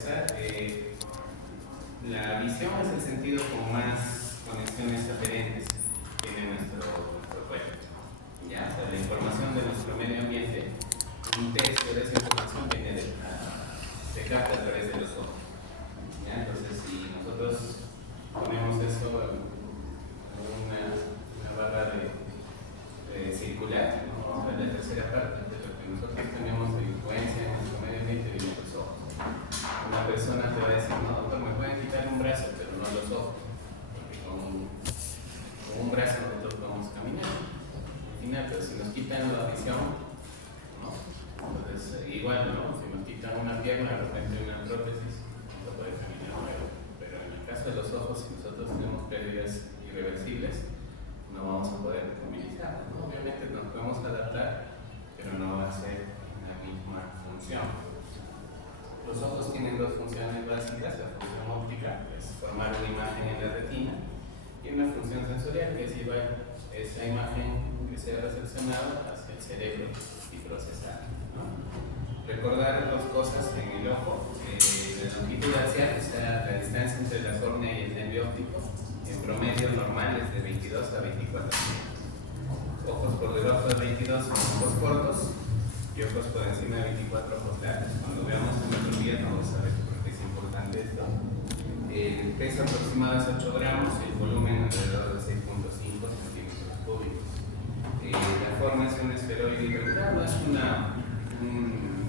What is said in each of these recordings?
La visión es el sentido con más conexiones aferentes que tiene nuestro cuerpo. ¿Ya? O sea, la información de nuestro medio ambiente, un tercio de esa información se capta a través de los ojos. ¿Ya? Entonces, si nosotros ponemos eso en una barra circular, ¿no? O sea, la tercera parte de lo que nosotros tenemos de influencia en nuestro medio ambiente viene de los ojos. Una persona te va a decir, no, doctor, me pueden quitar un brazo, pero no los ojos, porque con un brazo nosotros podemos caminar. Al final, pero si nos quitan la visión, ¿no? Entonces, igual, ¿no? Si nos quitan una pierna, de repente una prótesis, no se puede caminar nuevo. Pero en el caso de los ojos, si nosotros tenemos pérdidas irreversibles, no vamos a poder movilizar, ¿no? Obviamente nos podemos adaptar, pero no va a ser la misma función. Los ojos tienen dos funciones básicas: la función óptica, que es formar una imagen en la retina, y una función sensorial, que es llevar esa imagen que se ha recepcionado hacia el cerebro y procesar, ¿no? Recordar dos cosas en el ojo: la longitud axial, o sea, la distancia entre la córnea y el nervio óptico, en promedio normal es de 22 a 24 centímetros. Ojos por debajo de 22 son ojos cortos, y ojos por encima de 24 ojos largos. Cuando veamos anatomía vamos a ver por qué es importante esto. El peso aproximado es 8 gramos y el volumen alrededor de 6.5 centímetros cúbicos. La forma es un esferoide irregular, no es una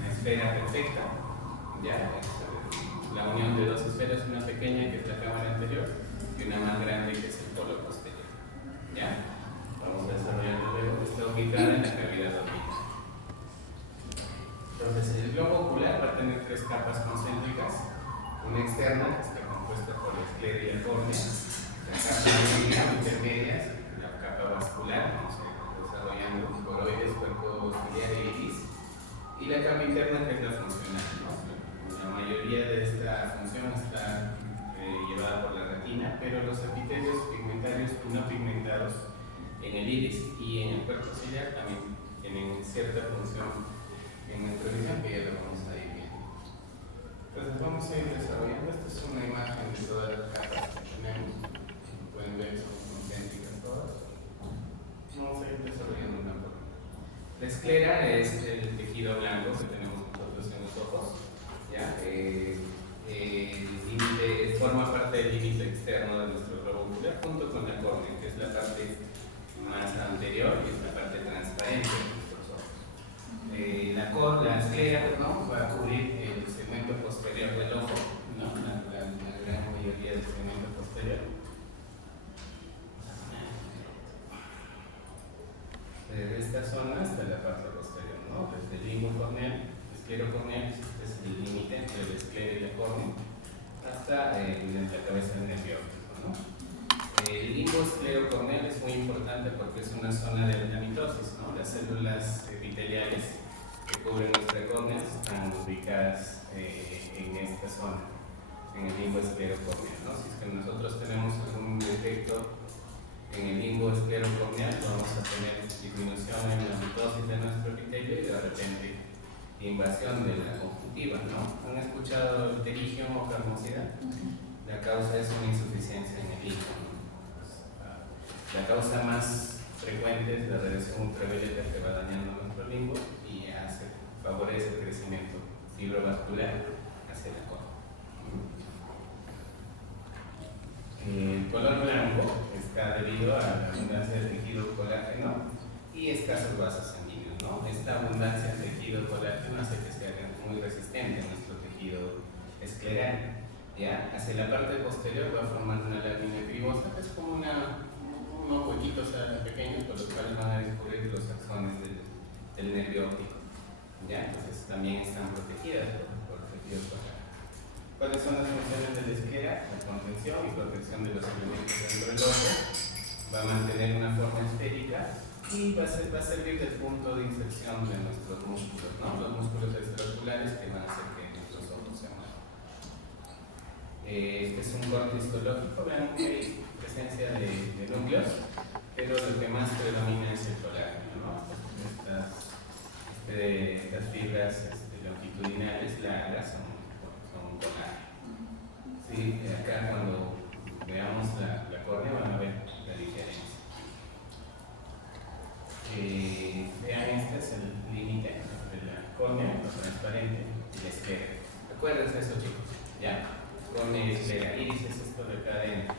esfera perfecta, ¿ya? La unión de dos esferas, una pequeña que es la cámara anterior y una más grande que es el polo posterior, ¿ya? Vamos a desarrollarlo luego. Está ubicada en la cavidad orbital. Entonces, el globo ocular va a tener tres capas concéntricas: una externa, que está compuesta por la esclera y la córnea; la capa media o intermedia, la capa vascular, vamos a ir desarrollando coroides, cuerpo ciliar e iris; y la capa interna, que es la funcional, ¿no? La mayoría de esta función está llevada por la retina, pero los epitelios pigmentarios y no pigmentados en el iris y en el cuerpo ciliar también tienen cierta función en nuestra visión, que ya lo vamos a ir viendo. Entonces vamos a ir desarrollando. Esta es una imagen de todas las capas que tenemos. Como pueden ver, son concéntricas todas. Vamos a ir desarrollando una por una. La esclera es el tejido blanco que tenemos nosotros en los ojos, ¿ya? El límite forma parte del límite externo de nuestro globo ocular, junto con la córnea, que es la parte más anterior y es la parte transparente de nuestros ojos. La esclera, ¿no?, va a cubrir el segmento posterior del ojo, ¿no? La gran mayoría del segmento posterior. Desde esta zona hasta la parte posterior, ¿no? Desde el limbo corneal, esclerocorneal, es el límite entre la esclera y la córnea, hasta la cabeza del nervio óptico, ¿no? El limbo esclerocorneal es muy importante porque es una zona de la mitosis, ¿no? Las células epiteliales que cubren nuestra córnea están ubicadas en esta zona, en el limbo esclerocorneal, ¿no? Si es que nosotros tenemos algún defecto en el limbo esclerocorneal, vamos a tener disminución en la mitosis de nuestro epitelio y de repente invasión de la conjuntiva, ¿no? ¿Han escuchado el pterigium o carnosidad? La causa es una insuficiencia en el hígado, ¿no? La causa más frecuente es la radiación ultravioleta, que va dañando nuestro limbo y favorece el crecimiento fibrovascular hacia la córnea. El color blanco está debido a la abundancia de tejido colágeno y escasos vasos sanguíneos, ¿no? Esta abundancia de tejido colágeno hace que sea muy resistente a nuestro tejido escleral, ¿ya? Hacia la parte posterior va a formar una lámina cribosa, que es como unos huequitos pequeños por los cuales van a descubrir los axones del nervio óptico, ¿ya? Entonces también están protegidas por tejido colágeno. ¿Cuáles son las funciones de la esclera? La contención y protección de los elementos dentro del ojo. Va a mantener una forma esférica y va a servir de punto de inserción de nuestros músculos, ¿no? Los músculos extraoculares que van a hacer que nuestros ojos se muevan. Este es un corte histológico. Vean que hay presencia de núcleos, pero lo que más predomina es el colágeno, ¿no? Estas fibras longitudinales largas son colágeno. Ahí, acá cuando veamos la córnea van a ver la diferencia. Vean, este es el límite entre la córnea, lo transparente, y la esclera. Acuérdense eso, chicos. Ya, córnea y esclera. Iris es esto de acá adentro.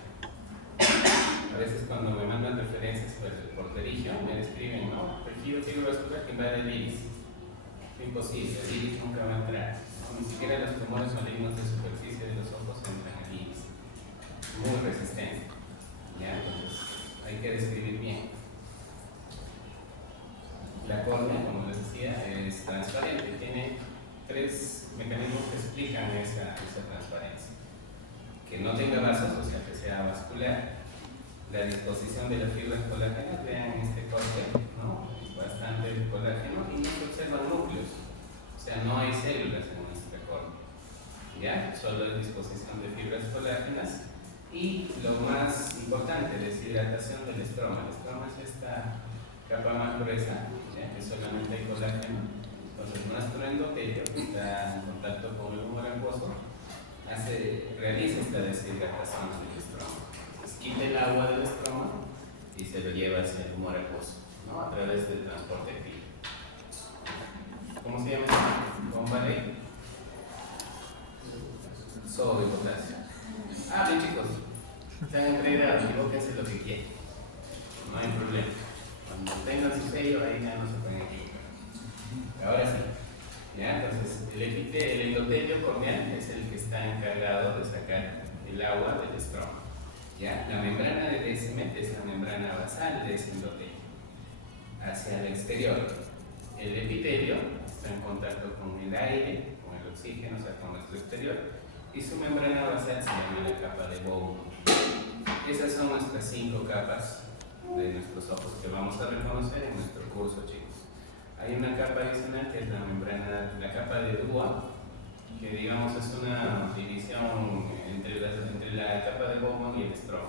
A veces cuando me mandan referencias por teligio, me describen, ¿no? Tejido fibrobascular que invade el iris. Es imposible, el iris nunca va a entrar. ¿No? Ni siquiera los tumores malignos de superficie de los ojos entran al iris. Muy resistente. ¿Ya? Entonces, hay que describir bien. La córnea, como les decía, es transparente. Tiene 3 mecanismos que explican esa transparencia. Que no tenga vasos, o sea, que sea vascular. La disposición de las fibras colágenas, vean este corte, ¿no? Bastante colágeno y no se observan núcleos. O sea, no hay células en nuestra córnea. ¿Ya? Solo hay disposición de fibras colágenas. Y lo más importante, deshidratación del estroma. El estroma es esta capa más gruesa, ¿ya? Que solamente hay colágeno. Entonces, nuestro endotelio, que está en contacto con el humor acuoso, realiza esta deshidratación del estroma. Entonces, quita el agua del estroma y se lo lleva hacia el humor acuoso, ¿no? A través del transporte activo. ¿Cómo se llama? Bomba de sodio y potasio. Bien, chicos, se han entregado, equivóquense lo que quieran, no hay problema. Cuando tengan su sello, ahí ya no se pueden equivocar. Ahora sí, ¿ya? Entonces el endotelio corneal es el que está encargado de sacar el agua del estroma. ¿Ya? La membrana de Descemet es la membrana basal de ese endotelio hacia el exterior. El epitelio está en contacto con el aire, con el oxígeno, o sea, con nuestro exterior, y su membrana basal se llama la capa de Bowman. Esas son nuestras 5 capas de nuestros ojos que vamos a reconocer en nuestro curso, chicos. Hay una capa adicional que es la membrana, la capa de Dua, que digamos es una división entre la capa de Bowman y el estroma,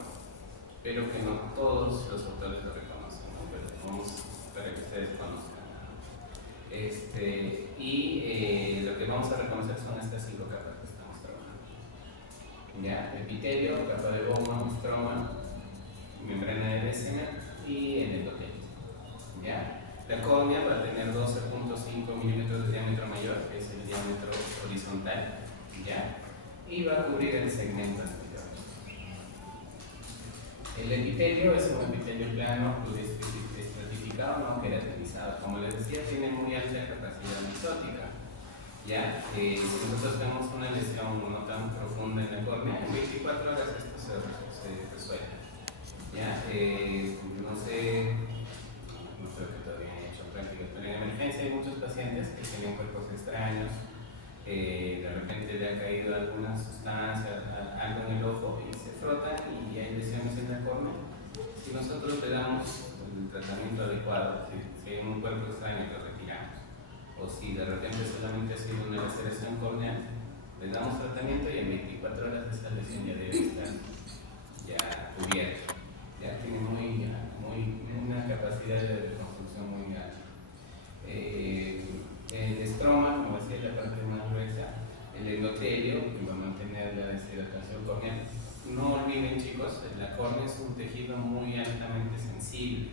pero que no todos los autores lo reconocen, ¿no? Pero vamos para que ustedes conozcan. Lo que vamos a reconocer son estas 5 capas que estamos trabajando. ¿Ya? Epitelio, capa de Bowman, estroma, membrana de Descemet y el endotelio. ¿Ya? La córnea va a tener 12.5 milímetros de diámetro mayor, que es el diámetro horizontal, ¿ya? Y va a cubrir el segmento anterior. El epitelio es un epitelio plano, pluriestratificado, no queratinizado. Como les decía, tiene muy alta capacidad mesótica. ¿Ya? Si nosotros tenemos una lesión no tan profunda en la córnea, en 24 horas esto se resuelve. ¿Ya? No sé, no creo que todavía he hecho prácticas, pero en emergencia hay muchos pacientes que tienen cuerpos extraños, de repente le ha caído alguna sustancia, algo en el ojo y se frotan y hay lesiones en la córnea. Si nosotros le damos el tratamiento adecuado, si hay un cuerpo extraño lo retiramos, o si de repente solamente ha sido una laceración corneal, le damos tratamiento y en 24 horas esa lesión ya debe estar ya cubierta. Ya tiene una capacidad de reconstrucción muy alta. El estroma, como decía, es la parte más gruesa. El endotelio, que va a mantener la deshidratación corneal. No olviden, chicos, la córnea es un tejido muy altamente sensible.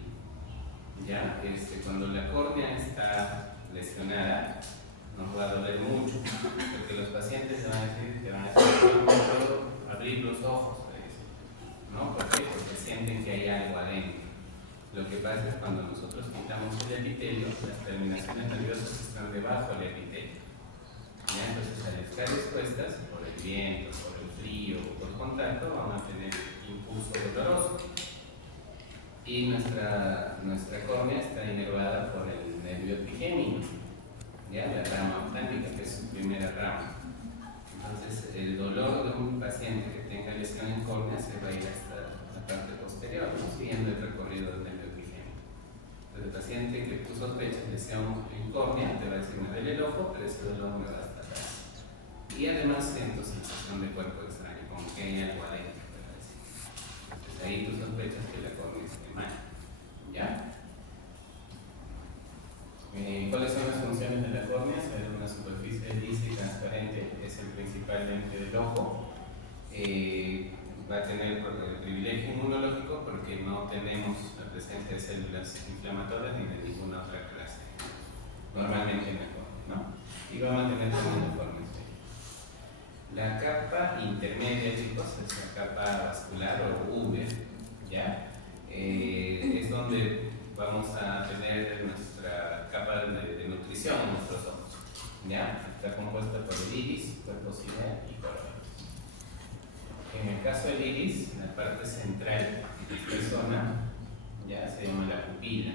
¿Ya? Cuando la córnea está lesionada, nos va a doler mucho, porque los pacientes se van a decir que van a decir, no puedo abrir los ojos, ¿no? ¿Por qué? Porque sienten que hay algo adentro. Lo que pasa es cuando nosotros quitamos el epitelio, las terminaciones nerviosas están debajo del epitelio. ¿Ya? Entonces, al estar expuestas por el viento, por el frío o por contacto, van a tener impulso doloroso. Y nuestra córnea está inervada por el nervio epigémino, ¿ya? La rama optánica, que es su primera rama. Entonces, el dolor de un paciente que tenga lesión en córnea se va a ir hasta la parte posterior, ¿no? Siguiendo el recorrido del nervio epigémino. Entonces, el paciente que tú sospechas lesión en córnea te va a decir, me duele el ojo, pero ese dolor me va hasta atrás. Y además siento sensación de cuerpo extraño, como que hay algo adentro, ¿verdad? Entonces, ahí tú sospechas que la córnea esté mal. ¿Ya? ¿Cuáles son las funciones de la córnea? Ser una superficie lisa y transparente, es el principal lente del ojo. va a tener privilegio inmunológico porque no tenemos la presencia de células inflamatorias ni de ninguna otra clase. Normalmente mejor, ¿no? Y va a mantener también la forma esférica. La capa intermedia, chicos, es la capa vascular o V, ¿ya? Es donde vamos a tener nuestra capa de nutrición en nuestros ojos, ¿ya? Está compuesta por el iris, cuerpo ciliar y coroides. En el caso del iris, la parte central de esta zona ya se llama la pupila,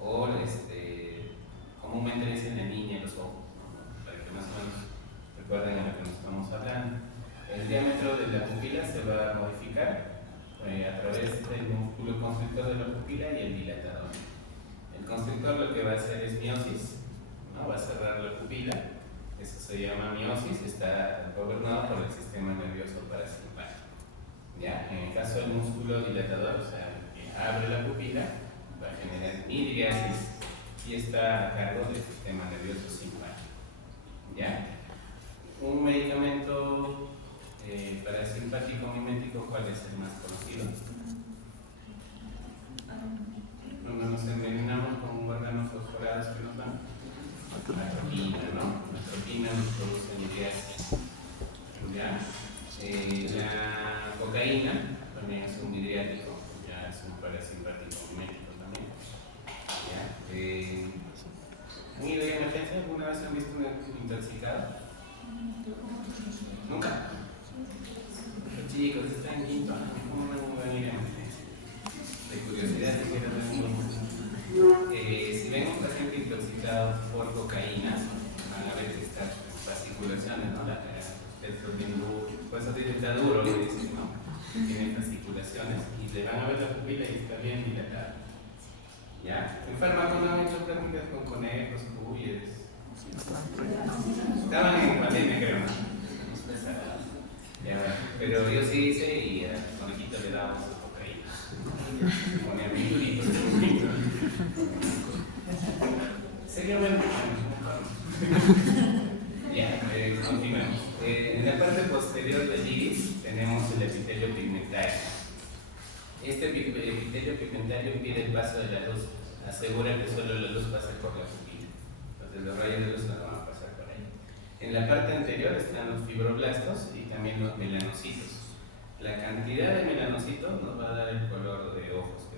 o comúnmente le dicen la niña de los ojos, ¿no? Para que más o menos recuerden a lo que nos estamos hablando. El diámetro de la pupila se va a modificar a través del músculo constrictor de la pupila y el dilatador. El constrictor lo que va a hacer es miosis, ¿no? Va a cerrar la pupila, eso se llama miosis, está gobernado por el sistema nervioso parasimpático. ¿Ya? En el caso del músculo dilatador, o sea, el que abre la pupila, va a generar midriasis y está a cargo del sistema nervioso simpático. ¿Ya? Un medicamento parasimpático mimético, ¿cuál es el más conocido? Cuando nos envenenamos con órganos fosforados que nos dan atropina, ¿no? La atropina nos produce midriasis. ¿Ya? La cocaína también es un midriático, ya es un parasimpático mimético también. ¿Ya? ¿Un ido de emergencia? ¿Alguna vez han visto un intoxicado? ¿Nunca? Los chicos están en quinto año, ¿cómo no van a ir a emergencia? De curiosidad, si quiero ver si ven un paciente intoxicado por cocaína, van a ver que está en fasciculaciones, ¿no? Por eso dice está duro, le dicen, ¿no? Tiene fasciculaciones y le van a ver la pupila y está bien dilatada. ¿Ya? En fármacos no han hecho prácticas con conejos, cuyes. Estaban en pandemia, creo, ¿no? Ya, pero yo sí hice y al conejito le dábamos cocaína. Ponía bien durito. Sería bueno. Ya, continuamos. En la parte posterior del iris tenemos el epitelio pigmentario. Este epitelio pigmentario impide el paso de la luz, asegura que solo la luz pase por la pupila. Entonces los rayos de luz no van a pasar por ahí. En la parte anterior están los fibroblastos y también los melanocitos. La cantidad de melanocitos nos va a dar el color de ojos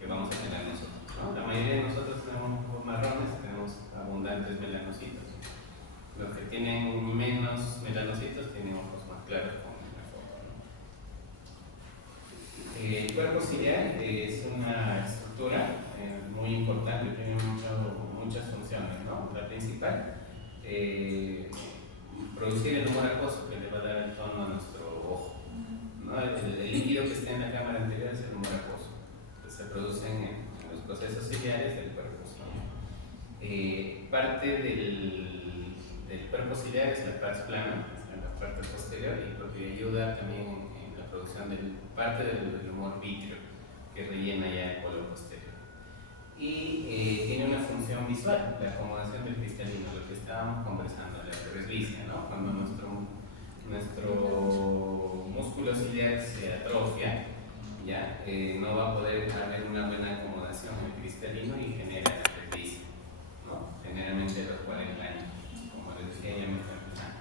que vamos a tener nosotros, ¿no? La mayoría de nosotros tenemos ojos marrones, tenemos abundantes melanocitos. Los que tienen menos melanocitos tienen ojos más claros, como en la foto, ¿no? El cuerpo ciliar es una estructura muy importante, tiene muchas funciones, ¿no? La principal, producir el humor acuoso que le va a dar el tono a nuestro ojo, ¿no? El líquido que está en la cámara anterior es el humor acuoso, que se producen en los procesos ciliares del cuerpo ciliar. Parte del cuerpo ciliar es la pars plana, en la parte posterior, y porque ayuda también en la producción de parte del humor vítreo que rellena ya el polo posterior. Y tiene una función visual, la acomodación del cristalino, lo que estábamos conversando, la presbicia, ¿no? Cuando nuestro músculo ciliar se atrofia, ya no va a poder haber una buena acomodación en el cristalino y genera la presbicia, ¿no? Generalmente a los 40 años, como les decía, ya me está empezando.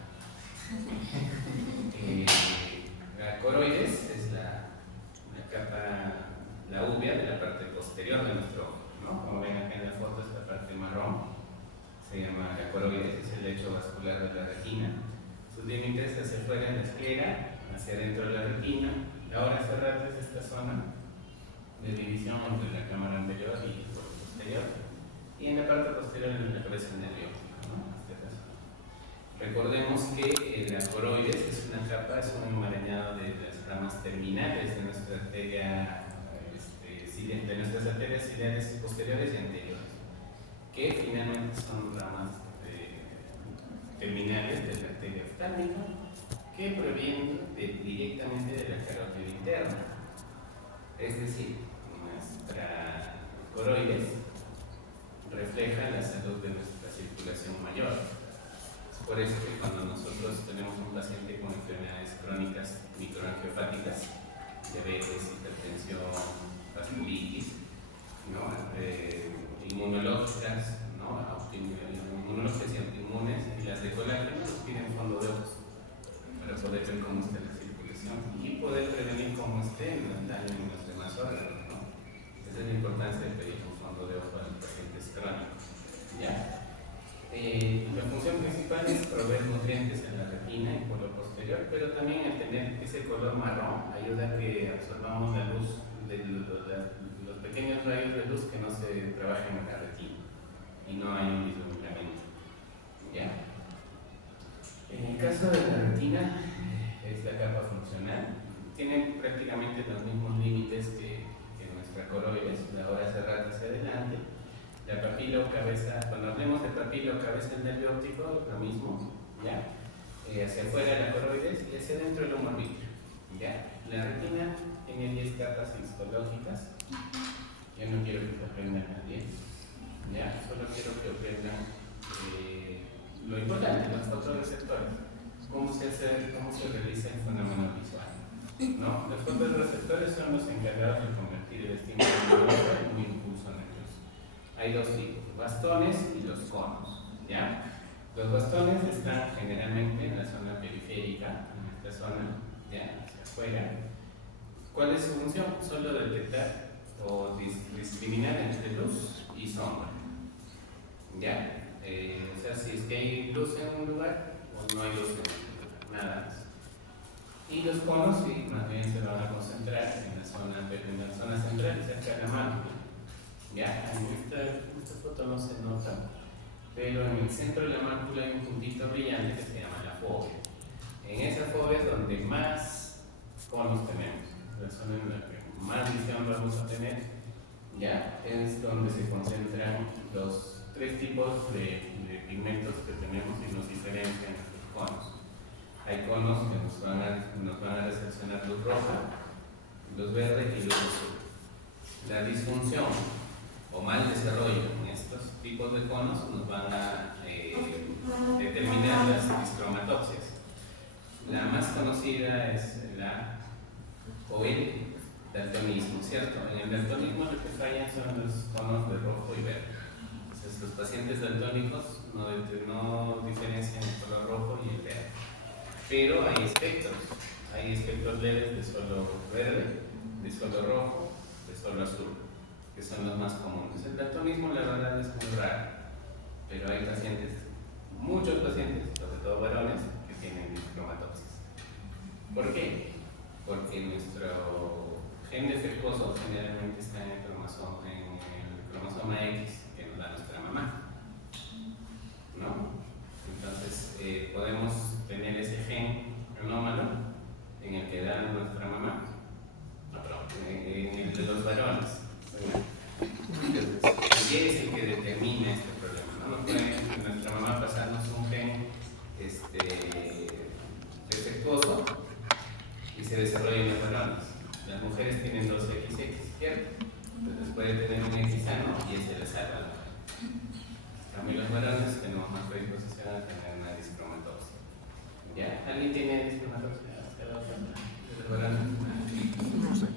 La coroides es la capa, la uvea de la parte posterior de nuestro ojo, ¿no? Como ven acá en la foto, esta parte marrón se llama la coroides, es el lecho vascular de la retina. Sus límites hacia afuera en la esclera, hacia adentro de la retina. La hora cerrada es esta zona de división entre la cámara anterior y el posterior. Y en la parte posterior en la cabeza nerviosa, ¿no? Recordemos que la coroides es una capa, es un enmarañado de las ramas terminales de nuestra arteria, de nuestras arterias ciliares posteriores y anteriores, que finalmente son ramas terminales de la arteria oftálmica que provienen directamente de la carótida interna. Es decir, nuestra coroides refleja la salud de nuestra circulación mayor. Es por eso que cuando nosotros tenemos un paciente con enfermedades crónicas cardíacas microangiopáticas, diabetes, hipertensión, vasculitis, ¿no? Inmunológicas, ¿no? Inmunológicas y autoinmunes, y las de colágeno nos piden fondo de ojos para poder ver cómo está la circulación y poder prevenir cómo esté el daño en los demás órganos, ¿no? Esa es la importancia de pedir un fondo de ojo a los pacientes crónicos, ¿ya? La función principal es proveer nutrientes en la retina y por lo posterior, pero también el tener ese color marrón ayuda a que absorbamos la luz de los pequeños rayos de luz que no se trabajan en la retina y no hay un vislumbramiento, ¿ya? En el caso de la retina, es la capa funcional, tiene prácticamente los mismos límites que nuestra coroides, la hora cerrada hacia adelante. La papila o cabeza, cuando hablemos de papila o cabeza del nervio óptico, lo mismo, ¿ya? Hacia afuera la coroides y hacia adentro el humor vitrio, ¿ya? La retina tiene 10 capas histológicas. Yo no quiero que se aprendan nadie, ¿ya? Solo quiero que aprendan lo importante, los fotorreceptores, cómo se realiza el fenómeno visual, ¿no? Los fotorreceptores son los encargados de convertir el estímulo luminoso en un impulso nervioso. Hay dos tipos, bastones y los conos, ¿ya? Los bastones están generalmente en la zona periférica, en esta zona, ¿ya? Hacia afuera. ¿Cuál es su función? Solo detectar o discriminar entre luz y sombra, ¿ya? O sea, si es que hay luz en un lugar o no hay luz en un lugar, nada más. Y los conos, sí, más bien se van a concentrar en la zona central, cerca de la mácula. Ya, en esta foto no se nota, pero en el centro de la mácula hay un puntito brillante que se llama la fovea. En esa fovea es donde más conos tenemos, la zona en la que más visión vamos a tener, ya, es donde se concentran los 3 tipos de pigmentos que tenemos y nos diferencian los conos. Hay conos que nos van a recepcionar luz roja, luz verde y luz azul. La disfunción o mal desarrollo en estos tipos de conos nos van a determinar las discromatopsias. La más conocida es o el daltonismo, ¿cierto? En el daltonismo lo que fallan son los conos de rojo y verde. Entonces los pacientes daltónicos no diferencian el color rojo y el verde. Pero hay espectros leves de solo verde, de solo rojo, de solo azul, que son los más comunes. El daltonismo la verdad es muy raro, pero hay pacientes, muchos pacientes, sobre todo varones, que tienen discromatopsis. ¿Por qué? Porque nuestro gen defectuoso generalmente está en el cromosoma X que nos da nuestra mamá, ¿no? Entonces podemos tener ese gen anómalo en el que da nuestra mamá, en el de los varones. Y es el que determina este problema, ¿no? No puede nuestra mamá pasarnos un gen defectuoso y se desarrolla en los varones. Las mujeres tienen 2XX, ¿cierto? Entonces puede tener un X sano y ese le salva a la mujer. También los varones tenemos más predisposición a tener una discromatopsia. ¿Ya? ¿Alguien tiene discromatopsia? ¿Los varones? No sé.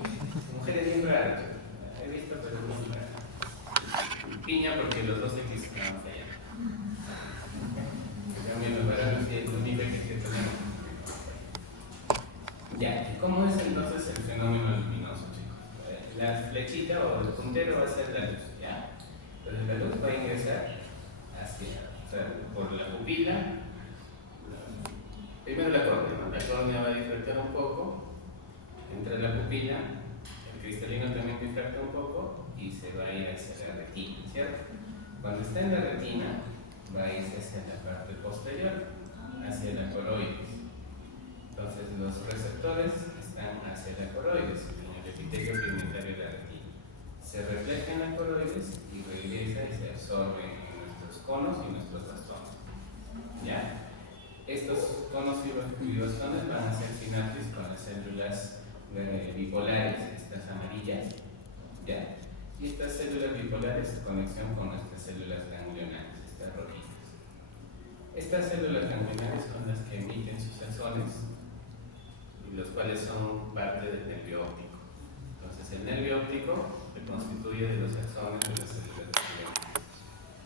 Mujeres bien raras. He visto, pero muy raras. Piña porque los 2X no fallan. En cambio, los varones sí es lo único que tenemos. Ya, ¿cómo es entonces el fenómeno luminoso, chicos? La flechita o el puntero va a ser la luz, ¿ya? Entonces la luz va a ingresar por la pupila, primero la córnea, ¿no? La córnea va a difractar un poco, entra en la pupila, el cristalino también difracta un poco y se va a ir hacia la retina, ¿cierto? Cuando está en la retina, va a irse hacia la parte posterior, hacia la coroides. Entonces los receptores están hacia la coroides, en el epitelio pigmentario de la retina. Se refleja en la coroides y regresa y se absorbe en nuestros conos y nuestros bastones. ¿Ya? Estos conos y bastones van a ser sinapsis con las células bipolares, estas amarillas. ¿Ya? Y estas células bipolares conexión con nuestras células ganglionares, estas rojitas. Estas células ganglionares son las que emiten sus axones. los cuales son parte del nervio óptico. Entonces, el nervio óptico se constituye de los axones de las células ganglionares.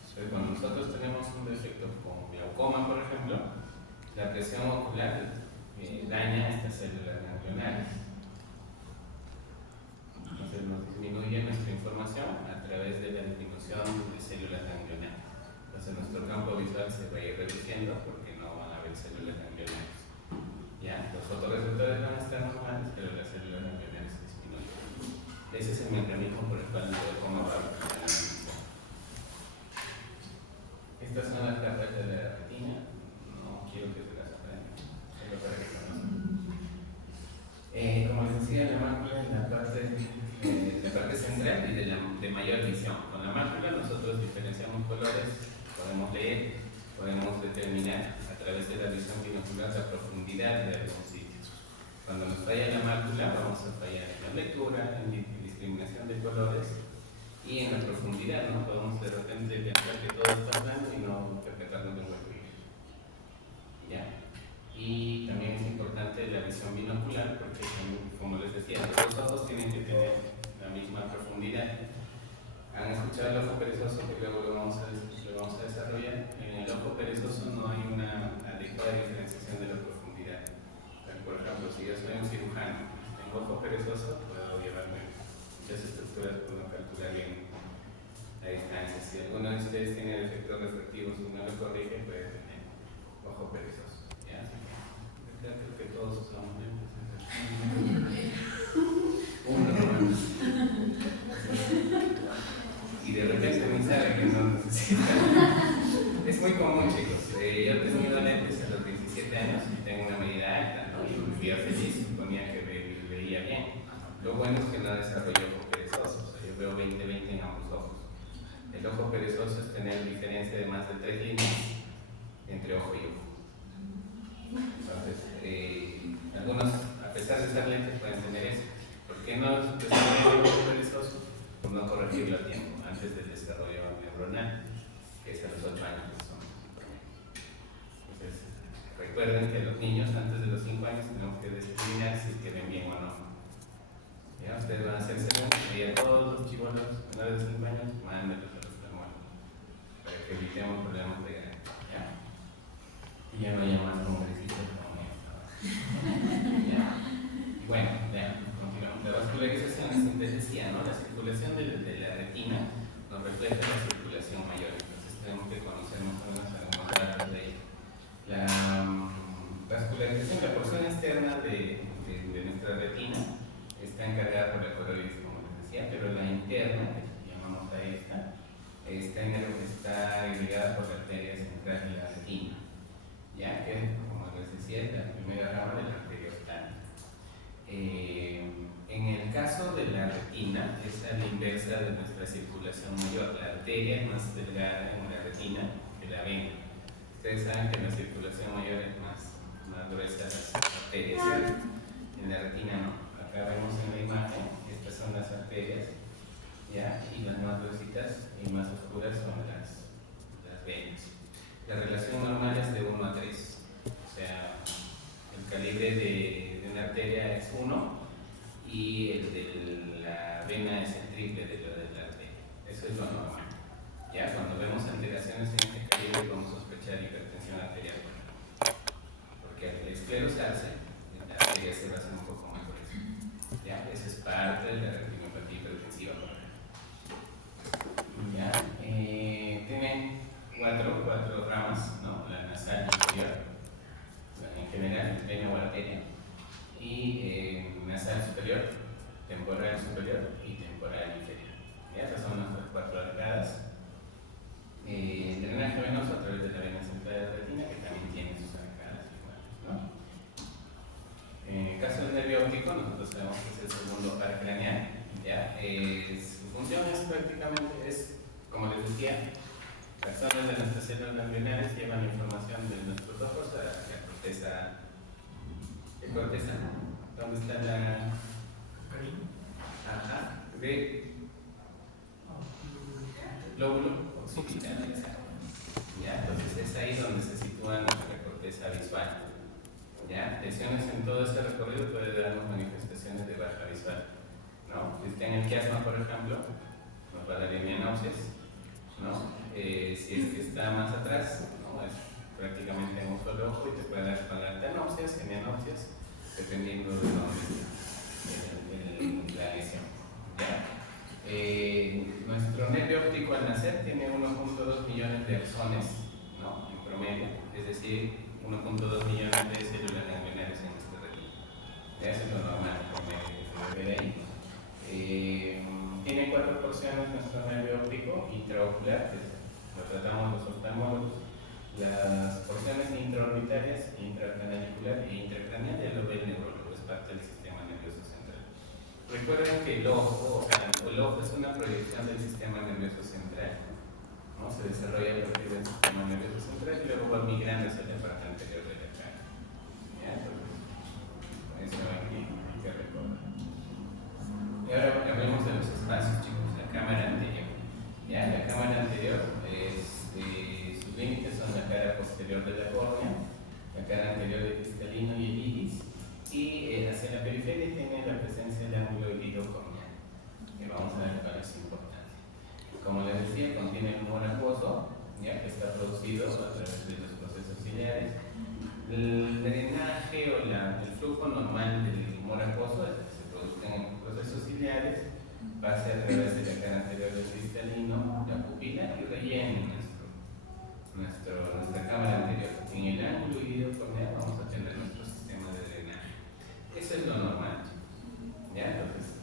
Entonces, cuando nosotros tenemos un defecto como glaucoma, por ejemplo, la presión ocular daña estas células ganglionares. Entonces, nos disminuye nuestra información a través de la disminución de células ganglionares. Entonces, nuestro campo visual se va a ir reduciendo porque no van a haber células ganglionares. ¿Ya? Los fotorreceptores van a estar normales, pero las células ganglionares se disminuyen. Ese es el mecanismo por el cual el glaucoma va a cambiar la visión. Estas son las capas de la retina. No quiero que se las aprendan, solo para que conozcan. Como les decía, la mácula es la parte central y de mayor visión. Con la mácula nosotros diferenciamos colores, podemos leer, podemos determinar a través de la visión binocular la profundidad de algún sitio. Cuando nos falla la mácula, vamos a fallar en la lectura, en discriminación de colores y en la profundidad, ¿no? Podemos de repente pensar que todo está blanco y no interpretarlo de un hueco gris. ¿Ya? Y también es importante la visión binocular porque, como les decía, los ojos tienen que tener la misma profundidad. ¿Han escuchado el ojo perezoso? Que luego lo vamos a desarrollar. En el ojo perezoso no hay una adecuada diferenciación de la profundidad. Por ejemplo, si yo soy un cirujano, tengo ojo perezoso, puedo llevarme muchas estructuras, puedo calcular bien la distancia. Si alguno de ustedes tiene defectos refractivos y no lo corrige, puede tener ojo perezoso. ¿Ya? Creo que todos usamos lentes. Uno nomás. Y de repente me sabe que no necesita. Es muy común, chicos. Yo he tenido lentes a los 17 años y tengo una medida alta, ¿no? Y vivía feliz, suponía que veía bien. Lo bueno es que no desarrolló ojo perezoso. O sea, yo veo 20-20 en ambos ojos. El ojo perezoso es tener diferencia de más de 3 líneas entre ojo y ojo. Entonces, algunos, a pesar de estar lentes, pueden tener eso. ¿Por qué no desarrollar el ojo perezoso? Por no corregirlo a tiempo, antes del desarrollo neuronal, que es a los 8 años que son. Entonces, recuerden que los niños antes de los 5 años tenemos que discriminar si ven bien o no. ¿Ya? Ustedes van a hacer segundos y a todos los chibolos menores de 5 años, mándenlos a los oftalmólogos para que evitemos problemas de gran. ¿Ya? Y ya no haya más congresitos como esta. ¿Ya? Y bueno, ya, continuamos. La vascularización, les decía, ¿no? La circulación de la retina nos refleja la circulación mayor. Entonces tenemos que conocer más o menos algunos datos de ella. La vascularización, la porción externa de nuestra retina, está encargada por la coroides, como les decía, pero la interna, que llamamos a esta, está irrigada por la arteria central de la retina, ya que, como les decía, es la primera rama de la arteria optánica. En el caso de la retina, es a la inversa de nuestra circulación mayor. La arteria es más delgada en la retina que la vena. Ustedes saben que la circulación mayor es más gruesa las arterias, en la retina no. Acá vemos en la imagen, estas son las arterias, ¿ya? Y las más gruesitas y más oscuras son las venas. La relación normal es de 1 a 3, o sea, el calibre de una arteria es 1 y el de la vena es el triple de lo de la arteria. Eso es lo normal. Ya cuando vemos alteraciones en este calibre podemos sospechar hipertensión arterial, porque al esclerosarse la arteria se va a hacer un poco más gruesa. Ya, eso es parte de la retinopatía hipertensiva, por ejemplo. Ya, tiene cuatro ramas, ¿no? La nasal inferior, en general, vena o arteria, y nasal superior, temporal superior y temporal inferior. ¿Ya? Esas son nuestras 4 arcadas. El drenaje venoso a través de la vena central de la retina, que también tiene sus arcadas iguales, ¿no? En el caso del nervio óptico, nosotros sabemos que es el segundo par craneal. ¿Ya? Su función es prácticamente, como les decía, las zonas de nuestras células ganglionares llevan la información de nuestros ojos a la corteza. ¿Qué corteza? ¿Dónde está la...? Ajá, de lóbulo occipital. ¿Ya? Entonces es ahí donde se sitúa nuestra corteza visual. ¿Ya? Lesiones en todo ese recorrido puede darnos manifestaciones de baja visual, ¿no? Si está en el quiasma, por ejemplo, nos va a dar náuseas, ¿no? Si es que está más atrás, ¿no? Es prácticamente en un solo ojo y te puede dar náuseas, hemianopsias, dependiendo de dónde está la lesión. ¿Ya? Nuestro nervio óptico al nacer tiene 1.2 millones de axones, ¿no? En promedio, es decir, 1.2 millones de células ganglionares en nuestra retina. Eso es lo normal, en promedio que se debe ver ahí. Tiene 4 porciones nuestro nervio óptico intraocular, que lo tratamos los oftalmólogos. Las porciones intraorbitarias, intracranalicular e intracraneal ya lo ve el neurólogo, es parte del sistema nervioso central. Recuerden que el ojo es una proyección del sistema nervioso central, ¿no? Se desarrolla a partir del sistema nervioso central y luego va migrando hacia la parte anterior de la cara. ¿Ya? Entonces, eso hay que recordar. Y ahora hablemos de los espacios, chicos. La cámara anterior. ¿Ya? La cámara anterior sus límites son la cara posterior de la córnea, la cara anterior del cristalino y el iris, y hacia la periferia tiene la presencia del ángulo iridocorneal, que vamos a ver cuál es importante. Como les decía, contiene el humor acuoso, ya que está producido a través de los procesos ciliares. El drenaje o el flujo normal del humor acuoso, el que se produzca en procesos ciliares, pasa a través de la cara anterior del cristalino, la pupila y rellena nuestra cámara anterior. En el ángulo iridocorneal vamos a tener nuestro sistema de drenaje. Eso es lo normal, ¿ya? Entonces,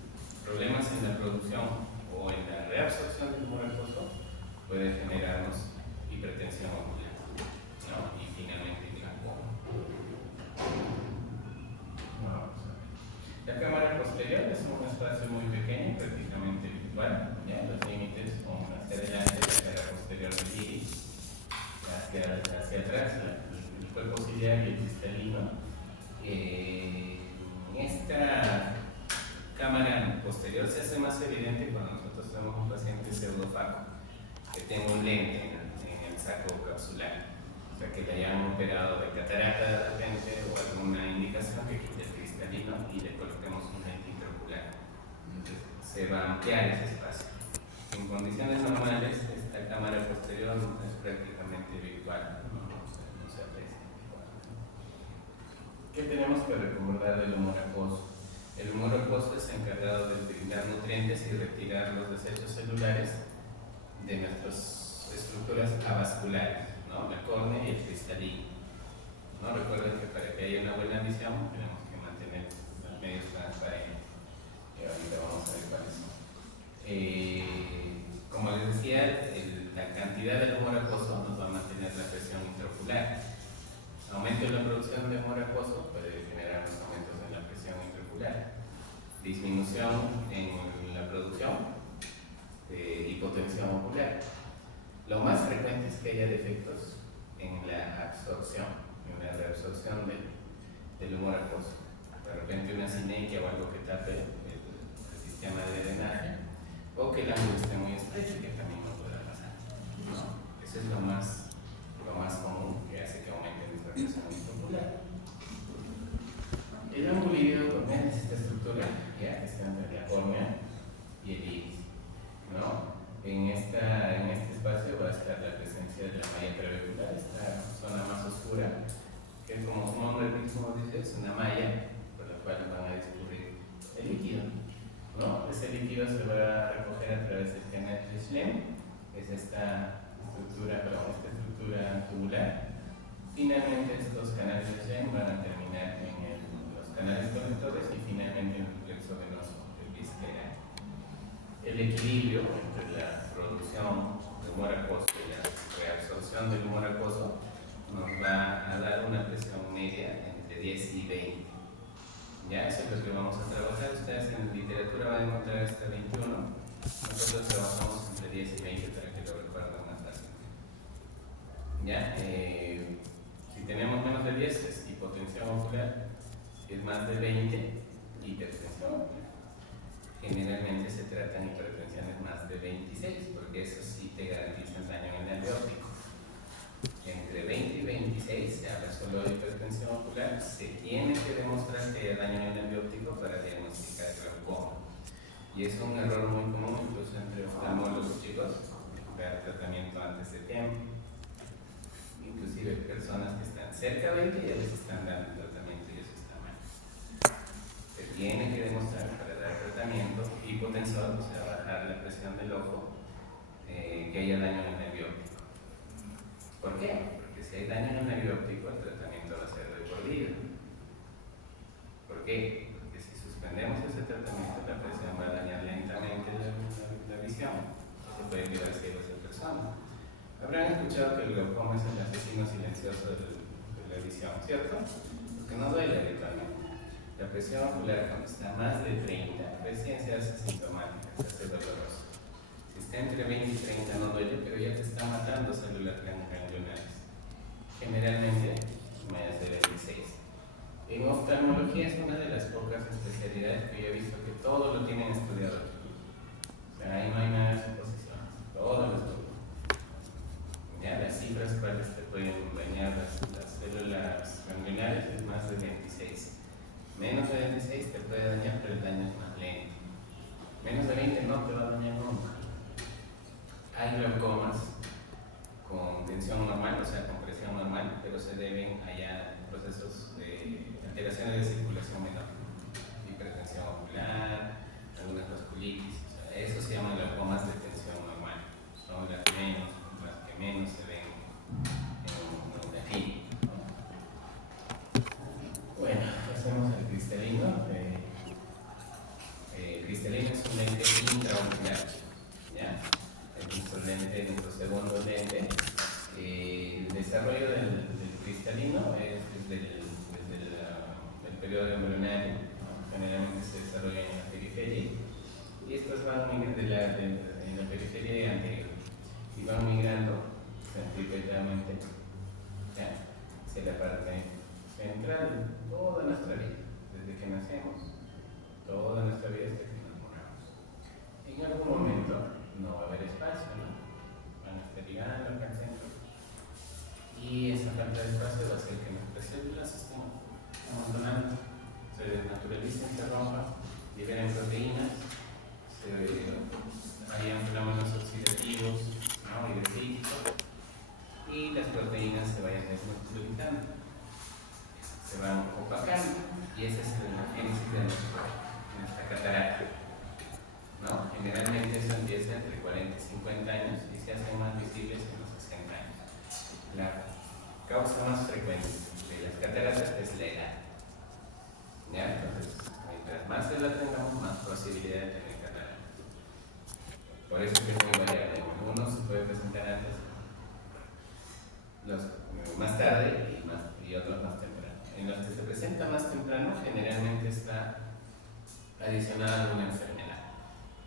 problemas en la producción o en la reabsorción del humor acuoso puede generarnos hipertensión ocular, ¿no? Y finalmente glaucoma. La cámara posterior es un espacio muy pequeño, prácticamente virtual, ¿ya? Los límites son hacia adelante, la cara posterior del iris, hacia atrás, el cuerpo ciliar y el cristalino. Esta cámara posterior se hace más evidente cuando nosotros tenemos un paciente pseudofaco que tenga un lente en el saco capsular, o sea que le hayan operado de catarata de repente o alguna indicación que quite el cristalino y le coloquemos un lente intraocular. Entonces se va a ampliar ese espacio. En condiciones normales, esta cámara posterior es prácticamente virtual, no se aprecia. ¿Qué tenemos que recordar del humor acuoso? El humor acuoso es encargado de brindar nutrientes y retirar los desechos celulares de nuestras estructuras avasculares, ¿no? La córnea y el cristalino. ¿No? Recuerden que para que haya una buena visión tenemos que mantener los medios transparentes. Y ahorita vamos a ver cuáles son. Como les decía, la cantidad del humor acuoso nos va a mantener la presión intraocular. Aumento en la producción de humor acuoso puede generar los aumentos en la presión intraocular. Disminución en la producción de hipotensión ocular. Lo más frecuente es que haya defectos en la absorción, en la reabsorción del humor acuoso. De repente una sinequia o algo que tape el sistema de drenaje, o que el ángulo esté muy estrecho, que también no pueda pasar, ¿no? Eso es lo más común que hace que aumente nuestra presión intraocular. El ángulo iridocorneal es esta estructura, ya, que está entre la córnea y el iris, ¿no? En este espacio va a estar la presencia de la malla trabecular, esta zona más oscura, que como su nombre mismo dice, es una malla por la cual van a discurrir el líquido, ¿no? Ese líquido se va a recoger a través del canal de Schlemm, que es esta estructura tubular. Finalmente estos canales de Schlemm van a terminar en los canales conectores y finalmente en el plexo venoso del visceral. El equilibrio entre la producción del humor acuoso y la reabsorción del humor acuoso nos va a dar una presión media entre 10 y 20. Ya, eso es lo que vamos a trabajar. Ustedes en literatura van a encontrar hasta 21. Nosotros trabajamos entre 10 y 20 para que lo recuerden más fácil. Ya, si tenemos menos de 10 es hipotensión ocular, si es más de 20, hipertensión ocular. Generalmente se tratan hipertensiones más de 26, porque eso sí te garantizan daño en el nervio óptico. entre 20 y 26 se habla solo de hipertensión ocular, se tiene que demostrar que hay daño en el nervio óptico para diagnosticar glaucoma. Y es un error muy común incluso entre oftalmólogos chicos, dar tratamiento antes de tiempo. Inclusive personas que están cerca de 20 ya les están dando tratamiento y eso está mal. Se tiene que demostrar para dar tratamiento hipotensor, o sea, bajar la presión del ojo, que haya daño en el nervio óptico. ¿Por qué? Porque si hay daño en el nervio óptico, el tratamiento va a ser de por vida. ¿Por qué? Porque si suspendemos ese tratamiento, la presión va a dañar lentamente la visión. Se puede quedar ciego esa persona. Habrán escuchado que el glaucoma es el asesino silencioso de la visión, ¿cierto? Porque no duele habitualmente. La presión ocular, cuando está más de 30, recién se hace sintomática, se hace dolorosa. Si está entre 20 y 30 no duele, pero ya te está matando células ganglionares. Generalmente, más de 26. En oftalmología es una de las pocas especialidades que yo he visto que todo lo tienen estudiado. O sea, ahí no hay nada de suposiciones, todo lo estudian. Ya las cifras cuales te pueden dañar las células ganglionares es más de 26. Menos de 26 te puede dañar, pero el daño es más lento. Menos de 20 no te va a dañar nunca. Hay glaucomas con tensión normal, o sea, con presión normal, pero se deben a procesos de alteraciones de circulación menor. Hipertensión ocular, algunas vasculitis, o sea, eso se llama glaucomas de tensión normal. Son las que menos se ven en la clínica, ¿no? Bueno, pasemos al cristalino. El cristalino es un lente intraocular, ¿ya? Nuestro segundo lente. El desarrollo del cristalino es desde el periodo embrionario, ¿no? Generalmente se desarrolla en la periferia y estos van migrando en la periferia anterior y van migrando centrípetamente hacia la parte central de toda nuestra vida, desde que nacemos, toda nuestra vida hasta que nos moramos. En algún momento no va a haber espacio, ¿no? Van a estar llegando acá al centro y esa falta de espacio va a hacer que nuestras células estén abandonando, se desnaturalicen, se rompan, liberen proteínas, hayan fenómenos oxidativos, ¿no? Hidrofílicos, y las proteínas se vayan desnaturalizando, se van opacando, y ese es el génesis de nuestra catarata, ¿no? Generalmente eso empieza entre 40 y 50 años y se hacen más visibles en los 60 años. La causa más frecuente de las cataratas es la edad, ¿ya? Entonces, mientras más edad tengamos, más posibilidad de tener cataratas. Por eso es que es muy variable. Uno se puede presentar antes, más tarde y otros más temprano. En los que se presenta más temprano, generalmente está adicionada a alguna enfermedad: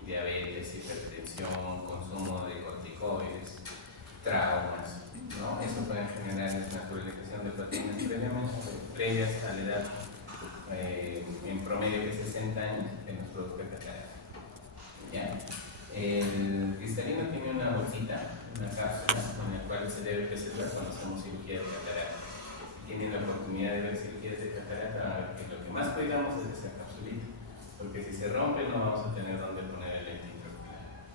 diabetes, hipertensión, consumo de corticoides, traumas, ¿no? Eso puede generar desnaturalización de proteínas previas a la edad, en promedio de 60 años, que nos produzca cataratas. ¿Ya? El cristalino tiene una bolsita, una cápsula, en la cual se debe preservar cuando hacemos cirugía de catarata. Si tienen la oportunidad de ver cirugías de catarata, van a ver que lo que más cuidamos es esa capsulita, porque si se rompe no vamos a tener dónde poner el lente intraocular.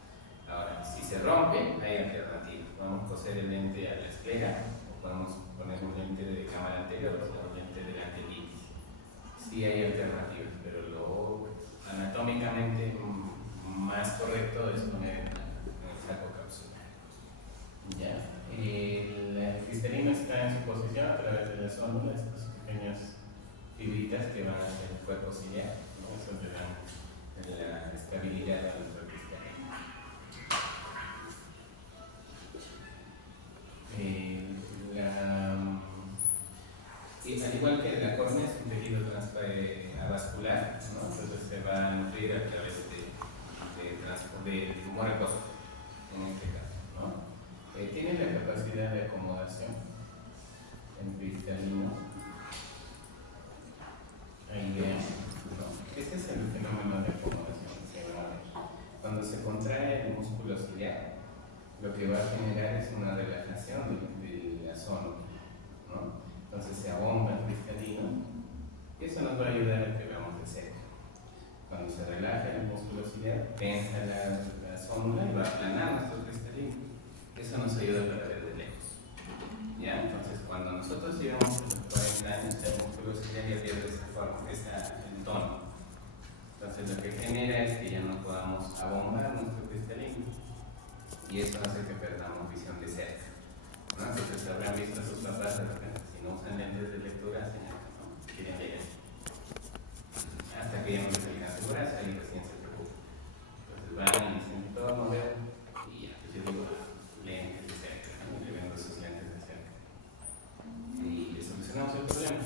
Ahora, si se rompe, hay alternativas. Podemos coser el lente a la esclera o podemos poner un lente de cámara anterior, o sea, un lente delante del iris. Sí hay alternativas, pero lo anatómicamente más correcto es poner el saco capsular. ¿Ya? El cristalino está en su posición a través de las células, estas pequeñas fibritas que van hacia el cuerpo ciliar, ¿no? Eso le dan la estabilidad a nuestro cristalino. Y al igual que la córnea es un tejido avascular, ¿no? Entonces se va a nutrir a través del tumor acuoso, en este caso, ¿no? Tiene la capacidad de acomodación en cristalino. Ahí vean, ¿no? Este es el fenómeno de acomodación que van a ver. Cuando se contrae el músculo ciliar, lo que va a generar es una relajación de las zona, ¿no? Entonces se abomba el cristalino y eso nos va a ayudar a que veamos de cerca. Cuando se relaja el músculo ciliar, tensa la zona y va a aplanar nuestro cristalino. Eso nos ayuda para ver de lejos. ¿Ya? Entonces, cuando nosotros llegamos a los 40 años, el músculo ciliar ya pierde esa forma, el tono. Entonces, lo que genera es que ya no podamos abombar nuestro cristalino y eso hace que perdamos visión de cerca, ¿no? Entonces, habrán visto a sus papás de repente, si no usan lentes de lectura, señalan, ¿no? Quieren leer. Hasta que ya no les alcanza el brazo, ahí recién se preocupan. Entonces, van y dicen, todo no veo, y ya, pues yo digo, lentes de cerca, ¿no? Le vendo sus lentes de cerca. Y le solucionamos el problema.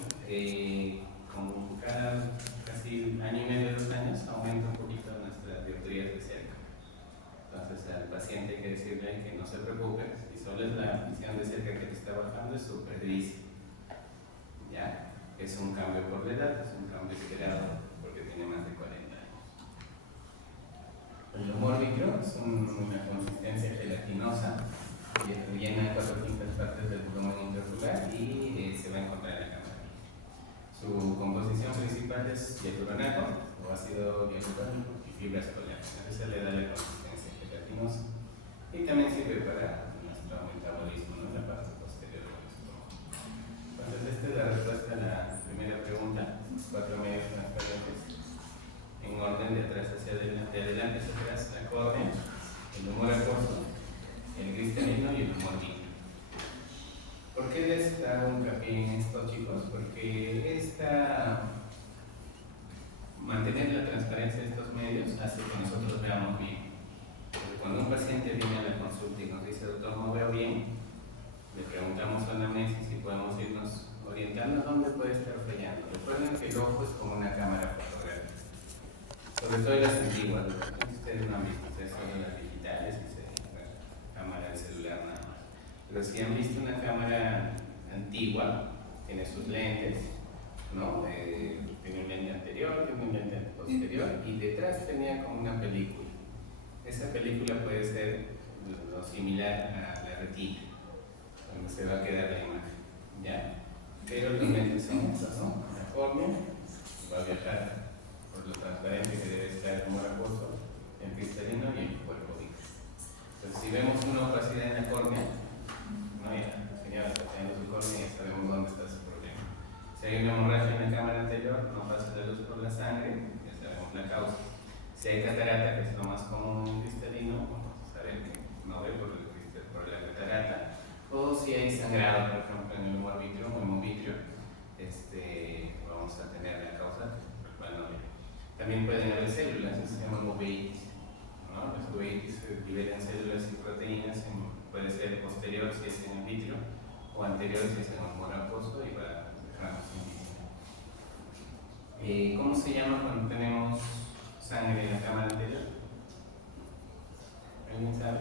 Como cada casi año y medio, 2 años, aumenta un poquito nuestras dioptrías de cerca. Entonces al paciente hay que decirle que no se preocupe, si solo es la visión de cerca que te está bajando, es supervisa. ¿Ya? Es un cambio por la edad, es un cambio esperado porque tiene más de 40 años. El humor vitrio es una consistencia gelatinosa que llena 4/5 partes del volumen intraocular y se va a encontrar en la cámara. Su composición principal es hialuronato o ácido hialurónico y fibras colágenas. Eso le da la consistencia gelatinosa y también sirve para nuestro metabolismo, ¿no? La parte posterior del estómago. Entonces, esta es la respuesta a la primera pregunta: 4 medios transparentes en orden de atrás hacia adelante, de adelante hacia atrás, la córnea, el humor acuoso, el cristalino y el humor vitrio. ¿Por qué les hago hincapié en esto, chicos? Porque mantener la transparencia de estos medios hace que nosotros veamos bien. Porque cuando un paciente viene a la consulta y nos dice, doctor, no veo bien, le preguntamos a la anamnesis si podemos irnos orientando dónde puede estar fallando. Recuerden que el ojo es como una cámara fotográfica, sobre todo las antiguas. Ustedes no han visto, ustedes son las digitales, la cámara del celular nada más. Pero si han visto una cámara antigua, tiene sus lentes, ¿no? Tiene un lente anterior, tiene un lente posterior y detrás tenía como una película. Esa película puede ser lo similar a la retina, donde se va a quedar la imagen, ¿ya? Pero los lentes son estos, ¿no? La córnea va a viajar por lo transparente que debe estar el humor acuoso, el cristalino y el cuerpo vítreo. Entonces, si vemos una opacidad en la córnea, no, ya, señora, está teniendo su córnea y sabemos dónde está su problema. Si hay una hemorragia en la cámara anterior, no pasa la luz por la sangre, ya sabemos la causa. Si hay catarata, que es lo más común en cristalino, vamos a saber que no ve por la catarata. O si hay sangrado, por ejemplo, en el humor vitrio o hemovitrio, vamos a tener la causa por la cual no ve. También pueden haber células, eso se llama uveitis, ¿no? Las uveitis liberan células y proteínas, puede ser posterior si es en el vitrio o anterior si es en el humor acuoso y va a dejarnos invisible. ¿Cómo se llama cuando tenemos sangre en la cámara anterior? ¿Alguien sabe?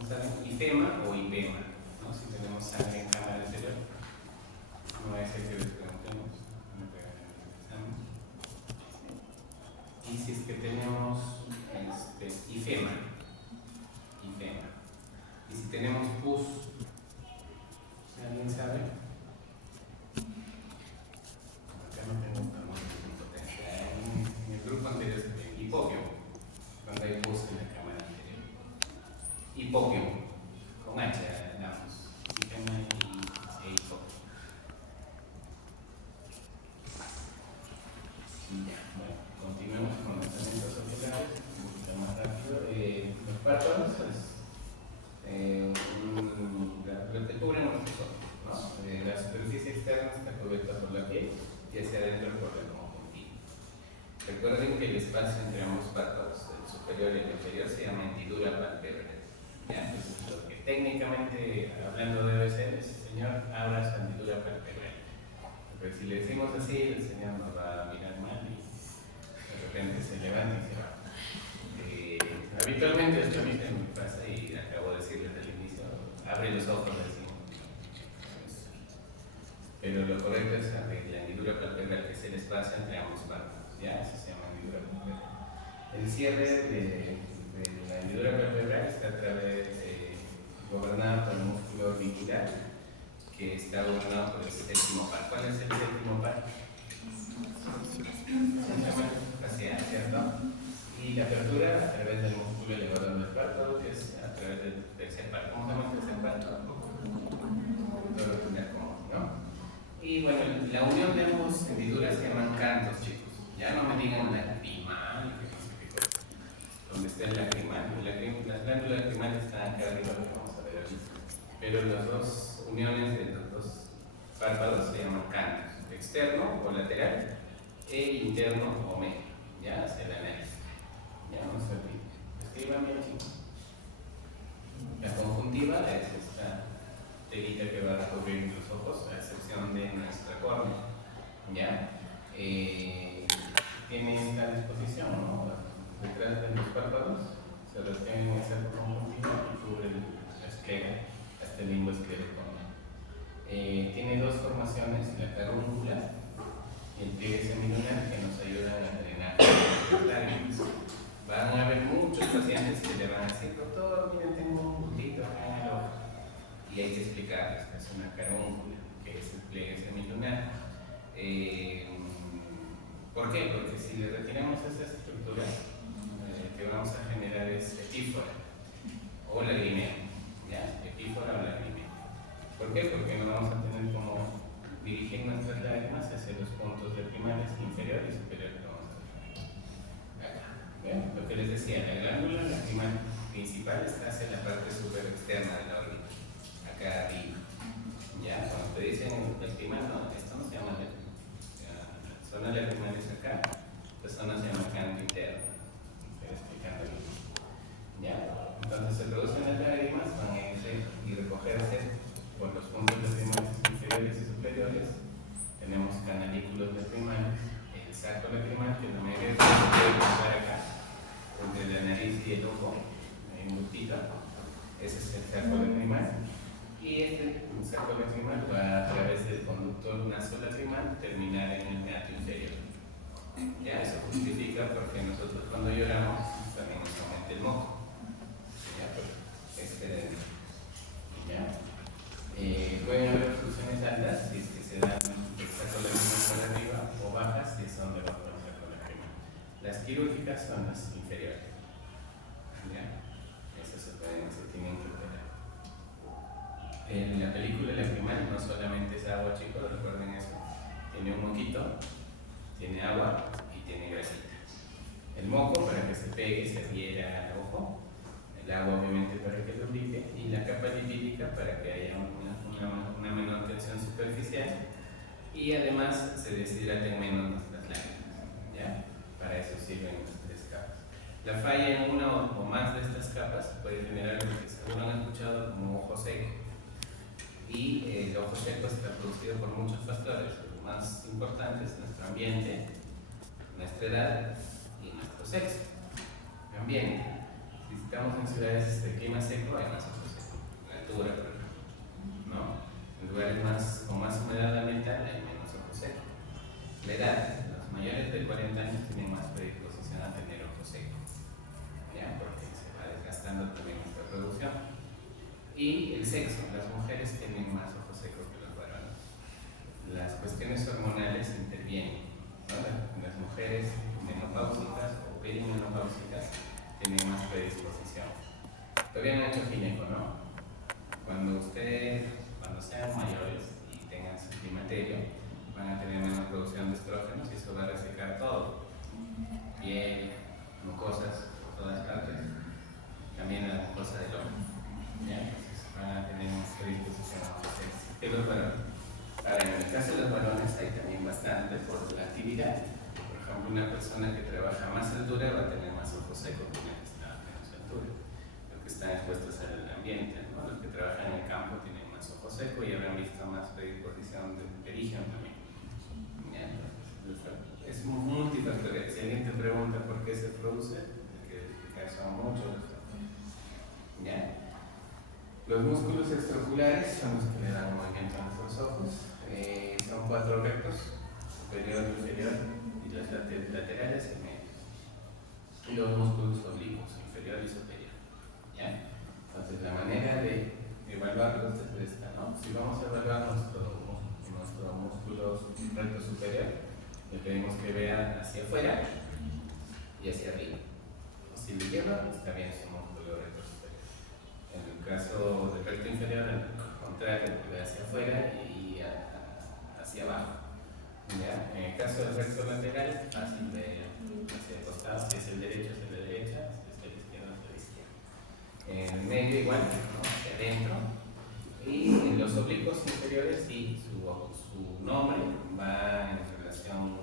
¿No saben? ¿Ifema o hipema? ¿No? Si tenemos sangre en cámara anterior, no es el que les preguntemos. Y si es que tenemos ifema. Y si tenemos pus, ¿alguien sabe? Acá no tengo potencia. En el grupo anterior se ve hipopio, cuando hay pus en la cámara anterior. Hipopio, con H, damos. Ifema e hipopio. Ya, bueno, continuemos con los tratamientos oculares, un poquito más rápido. Los párpados, te cubren nuestros ojos, ¿no? La superficie externa está cubierta por la piel y hacia adentro por la conjuntiva. Recuerden que el espacio entre ambos párpados, el superior y el inferior, se llama hendidura palpebral. ¿Ya? Entonces, lo que técnicamente hablando debe ser es, señor, abra su hendidura palpebral. Pero si le decimos así, el señor nos va a mirar mal y de repente se levanta y se va. Habitualmente esto a mí me pasa y acabo de decirles desde el inicio, abre los ojos así. Pero lo correcto es la hendidura palpebral, que es el espacio entre ambos párpados. ¿Ya? Eso se llama hendidura palpebral. El cierre de la hendidura palpebral está a través gobernada por el músculo orbicular, que está gobernado por el séptimo par. ¿Cuál es el séptimo par? Facial, ¿cierto? Y la apertura a través del músculo elevador del párpado, que es a través del tercer par. ¿Cómo se llama el tercer par? Todo orbicular común, ¿no? Y bueno, la unión de ambos hendiduras se llaman cantos, chicos. Ya no me digan lacrimal, que no sé qué cosa. Donde está el lacrimal. Las glándulas lacrimales están acá arriba, que vamos a ver ahorita. Pero las dos uniones de los dos párpados se llaman cantos. Externo o lateral e interno o medio. Ya hacia la nariz. Ya no se olvide. Escriban bien, chicos. La conjuntiva es esta telita que va a recubrir los ojos, a excepción de nuestra córnea. ¿Ya? Tiene esta disposición, ¿no? Detrás de los párpados se retiene esa conjuntiva y cubre la esclera, hasta el limbo esclerótico. Tiene dos formaciones, la carúncula y el pliegue semilunar, que nos ayudan a drenar las lágrimas. Van a haber muchos pacientes que le van a decir: doctor, miren, tengo un gustito acá en el ojo. Y hay que explicarles que es una carúncula, que es el pliegue semilunar. ¿Por qué? Porque si le retiramos esa estructura, que vamos a generar es epífora o lagrimeo, ¿ya? Epífora o lagrimeo. ¿Por qué? Porque no vamos a tener como dirigir nuestras lágrimas hacia los puntos lacrimales inferior y superior que vamos a hacer acá. ¿Bien? Lo que les decía, la glándula lacrimal principal está hacia la parte super externa de la órbita, acá arriba. ¿Ya? Cuando te dicen lacrimal, no, esto no se llama lacrimal. La zona lacrimal es acá, la zona se llama canto interno. Estoy explicando. ¿Ya? Entonces se producen las lágrimas, van a irse y recogerse por los puntos lacrimales inferiores y superiores. Tenemos canalículos lacrimales, el saco lacrimal, que la mayoría de veces se puede colocar acá, entre la nariz y el ojo, hay un gustito. Ese es el saco lacrimal. Y este saco lacrimal va a través del conductor nasolacrimal terminar en el meato inferior. Ya, eso justifica porque nosotros cuando lloramos también nos aumenta el moco. Ya, ya. Pueden haber obstrucciones altas si es que se dan el saco lacrimal por arriba, o bajas si son debajo del saco lacrimal. Las quirúrgicas son las inferiores. ¿Ya? Esas se tienen que operar. En la película lacrimal no solamente es agua, chicos, recuerden eso. Tiene un moquito, tiene agua y tiene grasita. El moco para que se pegue, se adhiera al ojo. El agua obviamente para que lo limpie. Y la capa lipídica para que haya una menor tensión superficial. Y además se deshidraten menos nuestras lágrimas. ¿Ya? Para eso sirven las tres capas. La falla en una o más de estas capas puede generar lo que seguro han escuchado como ojo seco. Y el ojo seco está producido por muchos factores. Los más importantes: nuestro ambiente, nuestra edad y nuestro sexo. El ambiente. Si estamos en ciudades de clima seco, hay más ojo seco. En altura, por ejemplo, ¿no? En lugares con más humedad ambiental hay menos ojo seco. La edad. Los mayores de 40 años tienen más predisposición a tener ojo seco, ¿ya? Porque se va desgastando también nuestra producción. Y el sexo, las mujeres tienen más ojo seco que los varones. Las cuestiones hormonales intervienen, ¿no? Las mujeres menopáusicas o perimenopáusicas tienen más predisposición. Todavía no he hecho gineco, ¿no? Cuando sean mayores y tengan su climaterio, van a tener menos producción de estrógenos y eso va a resecar todo. Piel, mucosas por todas partes, también la mucosa del ojo. ¿Ya? Van a tener más predisposición a que los varones. Ahora, en el caso de los varones hay también bastante por la actividad. Por ejemplo, una persona que trabaja a más altura va a tener más ojo seco que una que está a menos altura. Los que están expuestos al ambiente, ¿no? Los que trabajan en el campo tienen más ojo seco y habrán visto más predisposición de perigión también. ¿Ya? Es multifactorial. Si alguien te pregunta por qué se produce, hay que explicar, son muchos los factores. ¿Ya? Los músculos extraoculares son los que le dan movimiento a nuestros ojos. Son 4 rectos: superior, inferior y los laterales y medios. Y los músculos oblicuos, inferior y superior. ¿Ya? Entonces, la manera de evaluarlos desde esta, ¿no? Si vamos a evaluar nuestro músculo recto superior, le pedimos que vea hacia afuera y hacia arriba. Si lo lleva, está bien su músculo recto superior. En el caso del recto inferior, al contrario, que ve hacia afuera y hacia abajo. ¿Ya? En el caso del recto lateral, fácil de hacia el costado, si es el derecho, hacia la derecha, si es el izquierdo, hacia la izquierda. En el medio igual, ¿no? Hacia adentro. Y en los oblicuos inferiores, sí, su nombre va en relación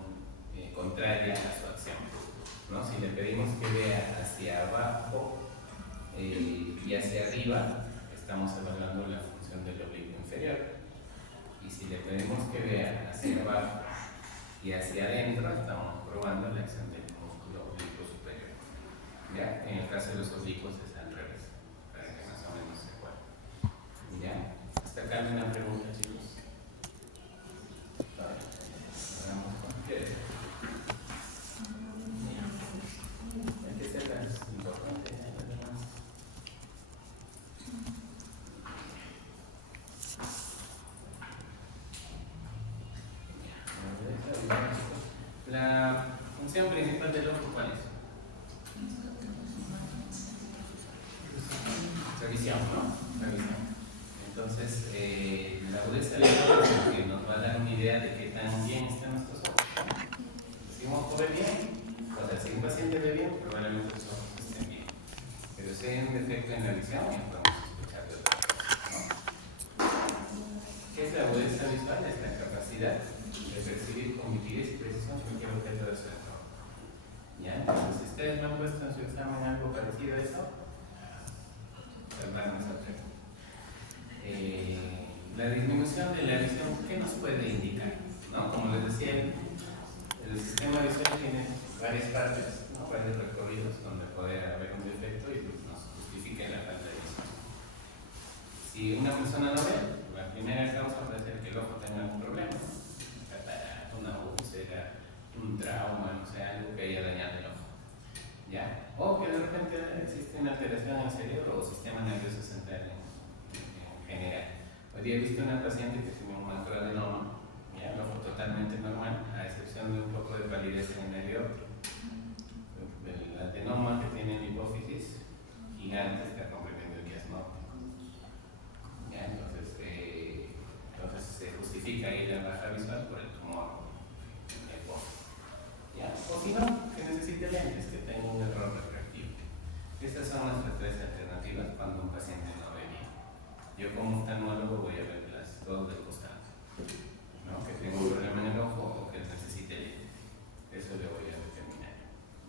contraria a su acción, ¿no? Si le pedimos que vea hacia abajo y hacia arriba, estamos evaluando la función del oblicuo inferior. Y si le pedimos que vea hacia abajo y hacia adentro, estamos probando la acción del músculo oblicuo superior. ¿Ya? En el caso de los oblicuos es al revés, para que más o menos se pueda. ¿Ya? Hasta acá hay una pregunta, chicos. Vamos con qué. El que sepa es importante. La función principal del ojo, ¿cuál es? Revisión, ¿no? Revisión. Entonces, la agudeza visual es lo que nos va a dar una idea de qué tan bien están nuestros ojos. Si un ojo ve bien, o sea, si un paciente ve bien, probablemente los ojos estén bien. Pero si hay un defecto en la visión, podemos sospechar de otra cosa, ¿no? ¿Qué es la agudeza visual? Es la capacidad de percibir con nitidez y precisión cualquier objeto de su entorno. ¿Ya? Entonces, si ustedes me han puesto en su examen algo parecido a eso, perdón, esa pregunta. La disminución de la visión, ¿qué nos puede indicar? ¿No? Como les decía, el sistema visual tiene varias partes, ¿no? Varios recorridos donde puede haber un defecto y nos justifique la falta de visión. Si una persona no ve, la primera causa puede ser que el ojo tenga algún problema, una úlcera, un trauma, no sé, algo que haya dañado el ojo. ¿Ya? O que de repente existe una alteración en el cerebro o sistema nervioso central en general. Hoy día he visto una paciente que tiene un macroadenoma, ¿ya? El ojo totalmente normal, a excepción de un poco de palidez en el medio. El adenoma que tiene en hipófisis gigante está comprimiendo el diagnóstico. ¿Ya? Entonces se justifica ahí la baja visual por el tumor en la hipófisis. ¿Ya? O si no, que necesite lentes, que tenga un error refractivo. Esas son nuestras tres alternativas cuando un paciente no ve bien. Yo como oftalmólogo voy a ver las dos del costado, ¿no? Que tenga un problema en el ojo o que necesite lentes. Eso le voy a determinar.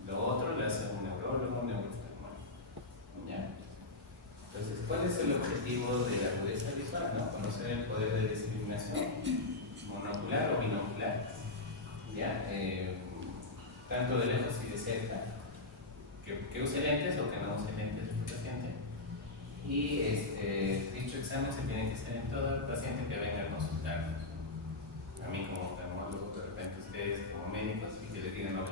Lo otro lo hace un neurólogo, un neurooftalmólogo. ¿Ya? Entonces, ¿cuál es el objetivo de la agudeza visual? ¿No? Conocer el poder de discriminación monocular o binocular. ¿Ya? Tanto de lejos y de cerca, que use lentes o que no use lentes el paciente. Y dicho examen se tiene que hacer en todo el paciente que venga a consultarnos. A mí como oftalmólogo, de repente ustedes como médicos y que les digan, no,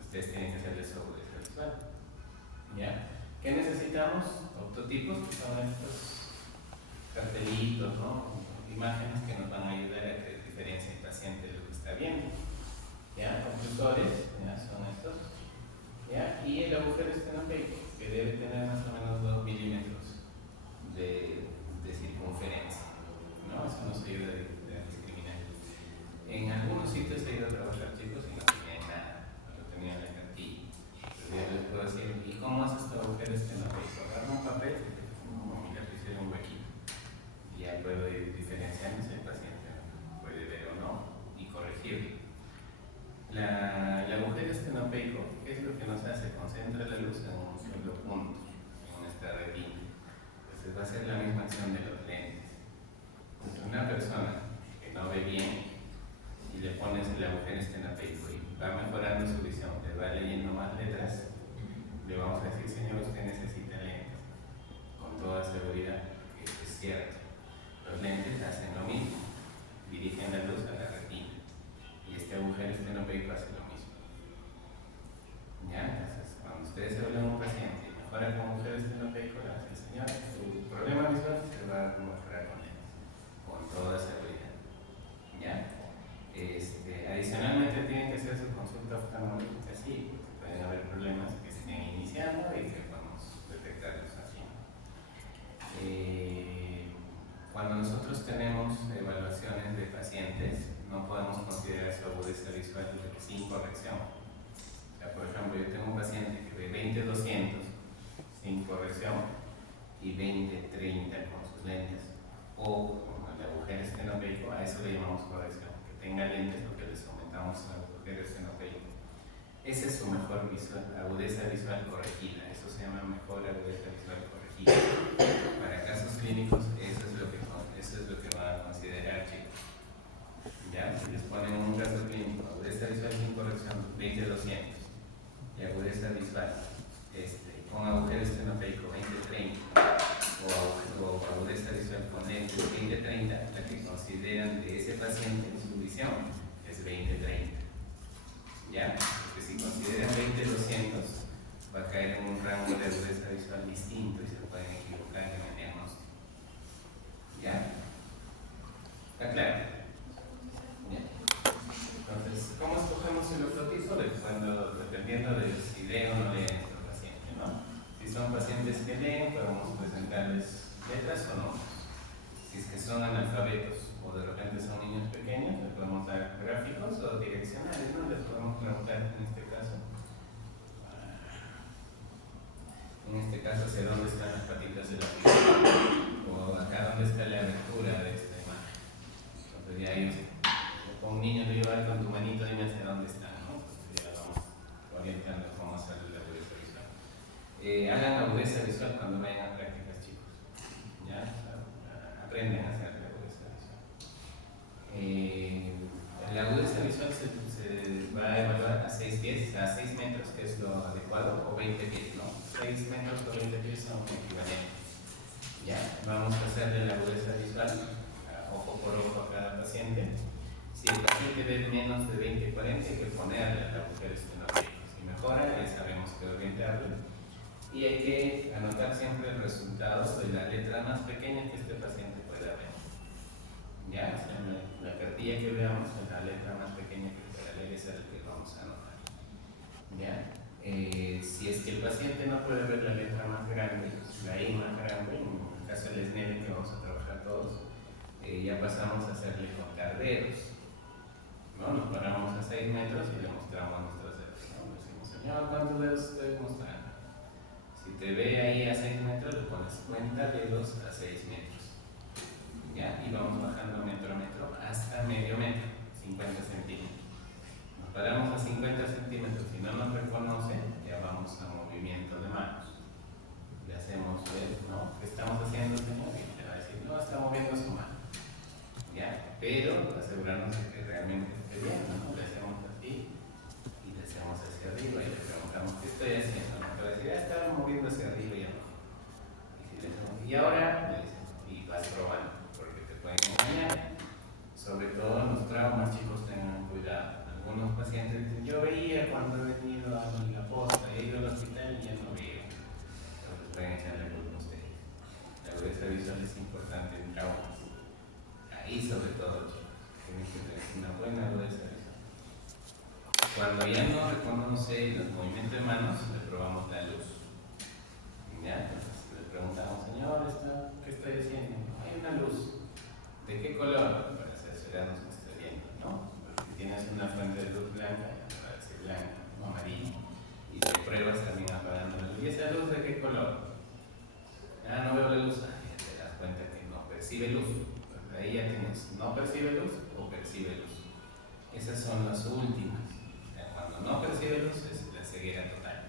ustedes tienen que hacerles agudeza visual. ¿Ya? ¿Qué necesitamos? Autotipos, que son estos cartelitos, ¿no? Imágenes que nos van a ayudar a que diferencie el paciente de lo que está viendo. ¿Ya? Conclusores, ¿ya? Son estos. ¿Ya? Y el agujero estenopeico, que debe tener más o menos 2 milímetros de circunferencia, ¿no? Eso nos ayuda a discriminar. En algunos sitios he ido a trabajar, chicos, y no tenían nada, no tenían la cartilla. Pero yo les puedo decir, ¿y cómo haces tu agujero estenopeico? Agarra un papel, como mi lapicero, un huequito, y ya puedo ir diferenciando si el paciente puede ver o no y corregirlo. El agujero estenopeico, ¿qué es lo que nos hace? Concentra la luz en un solo punto, en nuestra retina. Entonces va a ser la misma acción de los lentes. Entonces una persona que no ve bien y le pones el agujero estenopeico y va mejorando su visión, le va leyendo más letras, le vamos a decir, señor, usted necesita lentes. Con toda seguridad, porque eso es cierto. Los lentes hacen lo mismo, dirigen la luz a la retina. Y este agujero estenopeico hace lo mismo. ¿Ya? Entonces, cuando ustedes hablan a un paciente y mejora con agujero estenopeico, le hacen, señor, su problema visual se ir a su consulta oftalmológica, sí, pueden haber problemas que estén iniciando y que podemos detectarlos así. Cuando nosotros tenemos evaluaciones de pacientes, no podemos considerar su agudeza visual sin corrección. O sea, por ejemplo, yo tengo un paciente que ve 20-200 sin corrección y 20-30 con sus lentes, o con el agujero estenopeico, a eso le llamamos corrección, que tenga lentes o que les aumentamos el agujero estenopeico. Esa es su mejor agudeza visual corregida, eso se llama mejor agudeza visual corregida. Para casos clínicos, eso es lo que van a considerar, chicos. ¿Ya? Si les ponen un caso clínico, agudeza visual sin corrección 20-200 y agudeza visual con agujero estenopeico 20-30 o agudeza visual con lentes 20-30, la que consideran de ese paciente en su visión es 20-30. ¿Ya? Porque si consideran 20-200 va a caer en un rango de agudeza visual distinto y se pueden equivocar en el diagnóstico. ¿Ya? ¿Está claro? ¿Ya? Entonces, ¿cómo escogemos el ortotipo? Dependiendo de si leen o no leen nuestro paciente, ¿no? Si son pacientes que leen, podemos presentarles letras o no. Si es que son analfabetos o de repente son niños pequeños, les podemos dar gráficos o direccionales, ¿no? Les podemos preguntar en este caso hacia dónde están las patitas de la figura o acá dónde está la abertura de esta imagen. Entonces ya ellos, con un niño le digo, con tu manito dime hacia dónde están, ¿no? Entonces ya vamos orientando cómo hacer la agudeza visual. Hagan agudeza visual cuando vayan a prácticas, chicos. ¿Ya? Aprenden a hacer la agudeza visual. La agudeza visual se va a evaluar a 6 pies, a 6 metros, que es lo adecuado, o 20 pies, ¿no? 6 metros o 20 pies son equivalentes. ¿Ya? Vamos a hacerle la agudeza visual, ojo por ojo a cada paciente. Si el paciente ve menos de 20-40, hay que ponerle el agujero estenopeico. Si mejora, ya sabemos que orientarlo. Y hay que anotar siempre el resultado de la letra más pequeña que este paciente pueda ver. ¿Ya? O sea, la cartilla que veamos, la letra más pequeña que pueda leer, esa es la que vamos a anotar. ¿Ya? Si es que el paciente no puede ver la letra más grande, la I más grande, en el caso del SNEL que vamos a trabajar todos, ya pasamos a hacerle contar dedos. ¿No? Nos paramos a 6 metros y le mostramos nuestros dedos, ¿no? Decimos, señor, ¿cuántos dedos estoy mostrando? Si te ve ahí a 6 metros, le pones cuenta dedos a 6 metros. ¿Ya? Y vamos bajando metro a metro hasta medio metro, 50 centímetros. Nos paramos a 50 centímetros, si no nos reconoce, ya vamos a movimiento de manos. Le hacemos ver, ¿no? ¿Qué estamos haciendo, señor? Y te va a decir, no, está moviendo su mano. ¿Ya? Pero asegurarnos de que realmente esté bien, ¿no? Le hacemos así y le hacemos hacia arriba y le preguntamos, ¿qué estoy haciendo? Nos va a decir, estaba moviendo hacia arriba y abajo. Y si le decimos, ¿y ahora? Le decimos, y vas probando, porque te pueden engañar. Sobre todo en los traumas, chicos, tengan cuidado. Algunos pacientes dicen, yo veía cuando he venido a la posta, he ido al hospital y ya no veo. Entonces pueden echarle culpa a ustedes. La agudeza visual es importante en traumas. Ahí sobre todo, chicos, tienen que tener una buena agudeza visual. Cuando ya no reconoce los movimientos de manos, le probamos la luz. ¿Ya? Entonces le preguntamos, señor, ¿qué estoy haciendo? Hay una luz. ¿De qué color? Para cerciorarnos que esté viendo, ¿no? Porque si tienes una fuente de luz blanca, ya va a decir blanca o amarillo. Y te pruebas también apagando la luz. ¿Y esa luz de qué color? Ah, no veo la luz. Ah, ya te das cuenta que no percibe luz. Ahí ya tienes, no percibe luz o percibe luz. Esas son las últimas. Cuando no percibe luz es la ceguera total.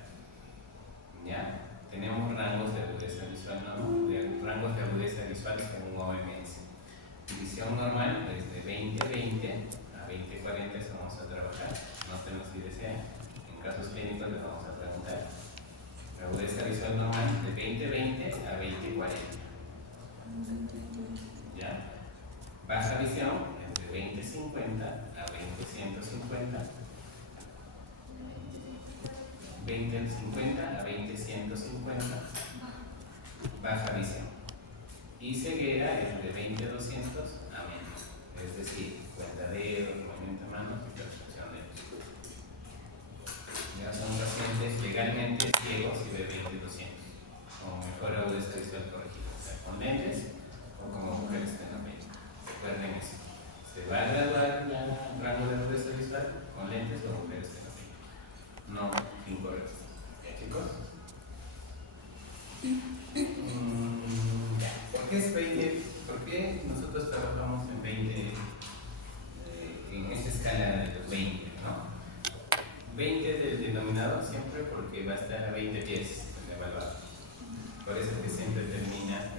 ¿Ya? Tenemos rangos de agudeza visual, ¿no? Rangos de agudeza visual según OMS. Visión normal es de 20-20 a 20-40, eso vamos a trabajar. Nótenos si desean. En casos clínicos les vamos a preguntar. La agudeza visual normal de 20-20 a 20-40. ¿Ya? Baja visión entre 20-50 a 20-150. 20-50 a 20-150. Baja visión. Y ceguera es de 20-200 a menos. Es decir, cuenta dedos, movimiento de manos y percepción de luz. escala de los 20, ¿no? 20 del denominador siempre porque va a estar a 20 pies el evaluado. Por eso que siempre termina,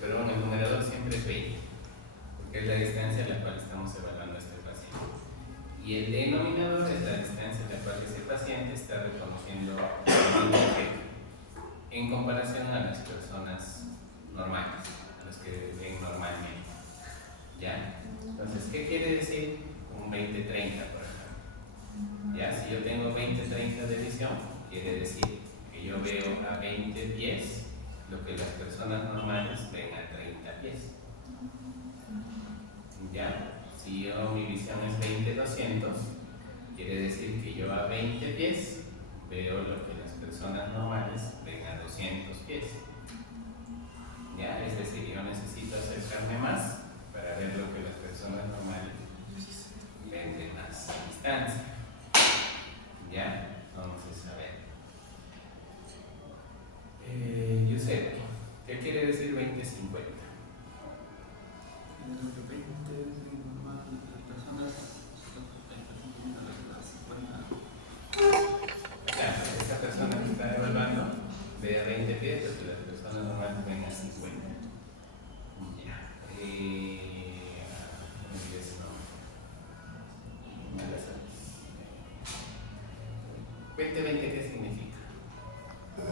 pero el numerador siempre es 20, porque es la distancia a la cual estamos evaluando a este paciente. Y el denominador es la distancia a la cual ese paciente está reconociendo el objeto, en comparación a las personas normales, a los que ven normalmente. ¿Ya? Entonces, ¿qué quiere decir un 20-30, por ejemplo? Ya, si yo tengo 20-30 de visión, quiere decir que yo veo a 20 pies lo que las personas normales ven a 30 pies. Ya, si mi visión es 20-200, quiere decir que yo a 20 pies veo lo que las personas normales ven a 200 pies. Ya, es decir, yo necesito acercarme más para ver lo que las personas normales ven de más distancia. Ya, entonces, a ver. Yusef, ¿qué quiere decir 20-50? Claro, esa persona que está evaluando ve a 20 pies, pero las personas normales ven a 50. Ya. 20-20, ¿qué significa?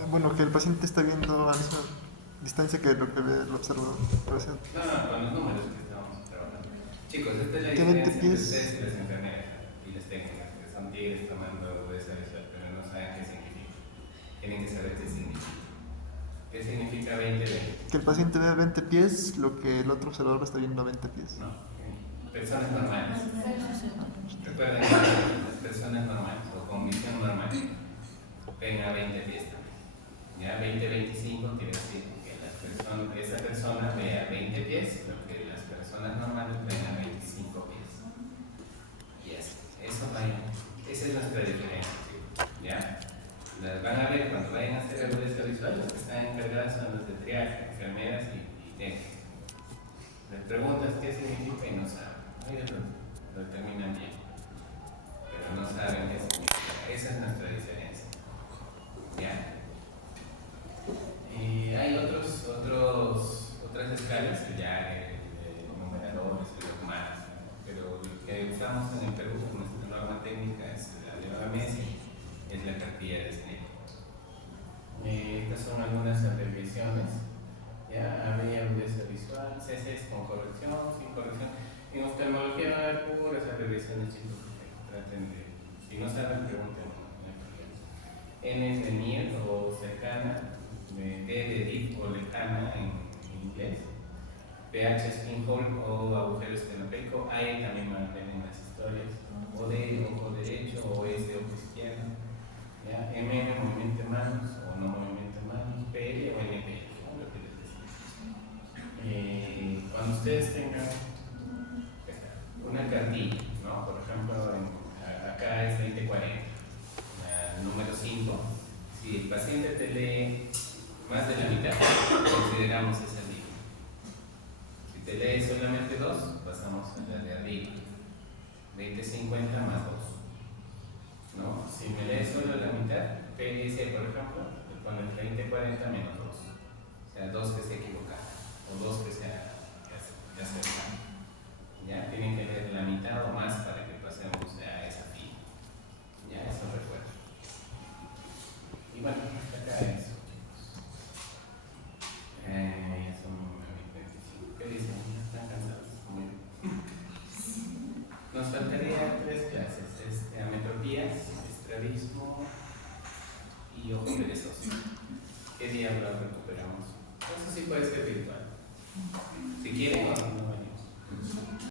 Bueno, que el paciente está viendo a la misma distancia que lo que ve el observador. No, con los números que estamos trabajando. Chicos, esta es la ¿Qué 20 diferencia entre pies? ustedes y las enfermeras y las técnicas, que son tigres tomando esa, pero no saben qué significa. Tienen que saber qué significa. ¿Qué significa 20-20? Que el paciente ve a 20 pies lo que el otro observador está viendo a 20 pies. No, personas normales. Recuerden que las personas normales o con visión normal ven a 20 pies también. Ya 20-25 quiere decir que esa persona ve a 20 pies lo que las personas normales ven a 25 pies. Y eso vaya. Esa es nuestra diferencia, chicos. ¿Ya? Las van a ver cuando vayan a hacer agudeza visual. Los que están encargados son los de triaje, enfermeras y técnicos. Les preguntas qué significa y no saben. Ellos lo determinan bien, pero no saben qué significa. Esa es nuestra diferencia. ¿Ya? Y hay otras escalas que ya el numerador es el más, pero lo que usamos en el Perú, nuestra norma técnica es la de OMS, es la cartilla de SNEP. Estas son algunas abreviaciones. Ya había agudeza visual, CCs con corrección, sin corrección. En oftalmología van a haber puras abreviaciones, chicos, que traten de, si no saben, pregunten. N es de near o cercana, D de deep o lejana en inglés, PH es pinhole o agujero estenopeico, AE también van a ver en las historias, O de ojo derecho o S de ojo izquierdo, ¿ya? MM movimiento de manos o no movimiento de manos, PL o NPL, ¿no? Lo que les decía. Cuando ustedes tengan una cartilla, ¿no? Por ejemplo, acá es 20-40. Número 5, si el paciente te lee más de la mitad, consideramos esa línea. Si te lee solamente 2, pasamos a la de arriba. 20-50 más 2. ¿No? Si me lee solo la mitad, PLC, por ejemplo, le pone 20-40 menos 2. O sea, 2 que se equivocaron o 2 que se acercaron. Ya tienen que leer la mitad o más para que pasemos a esa fila. Ya, eso recuerda. Y bueno, hasta acá eso. Ya son 25. ¿Qué dicen? ¿Están cansados? Muy bien. Nos faltaría 3 clases: ametropías, estrabismo y ojo perezoso. ¿Qué día lo recuperamos? Eso sí puede ser virtual. Si quieren o no.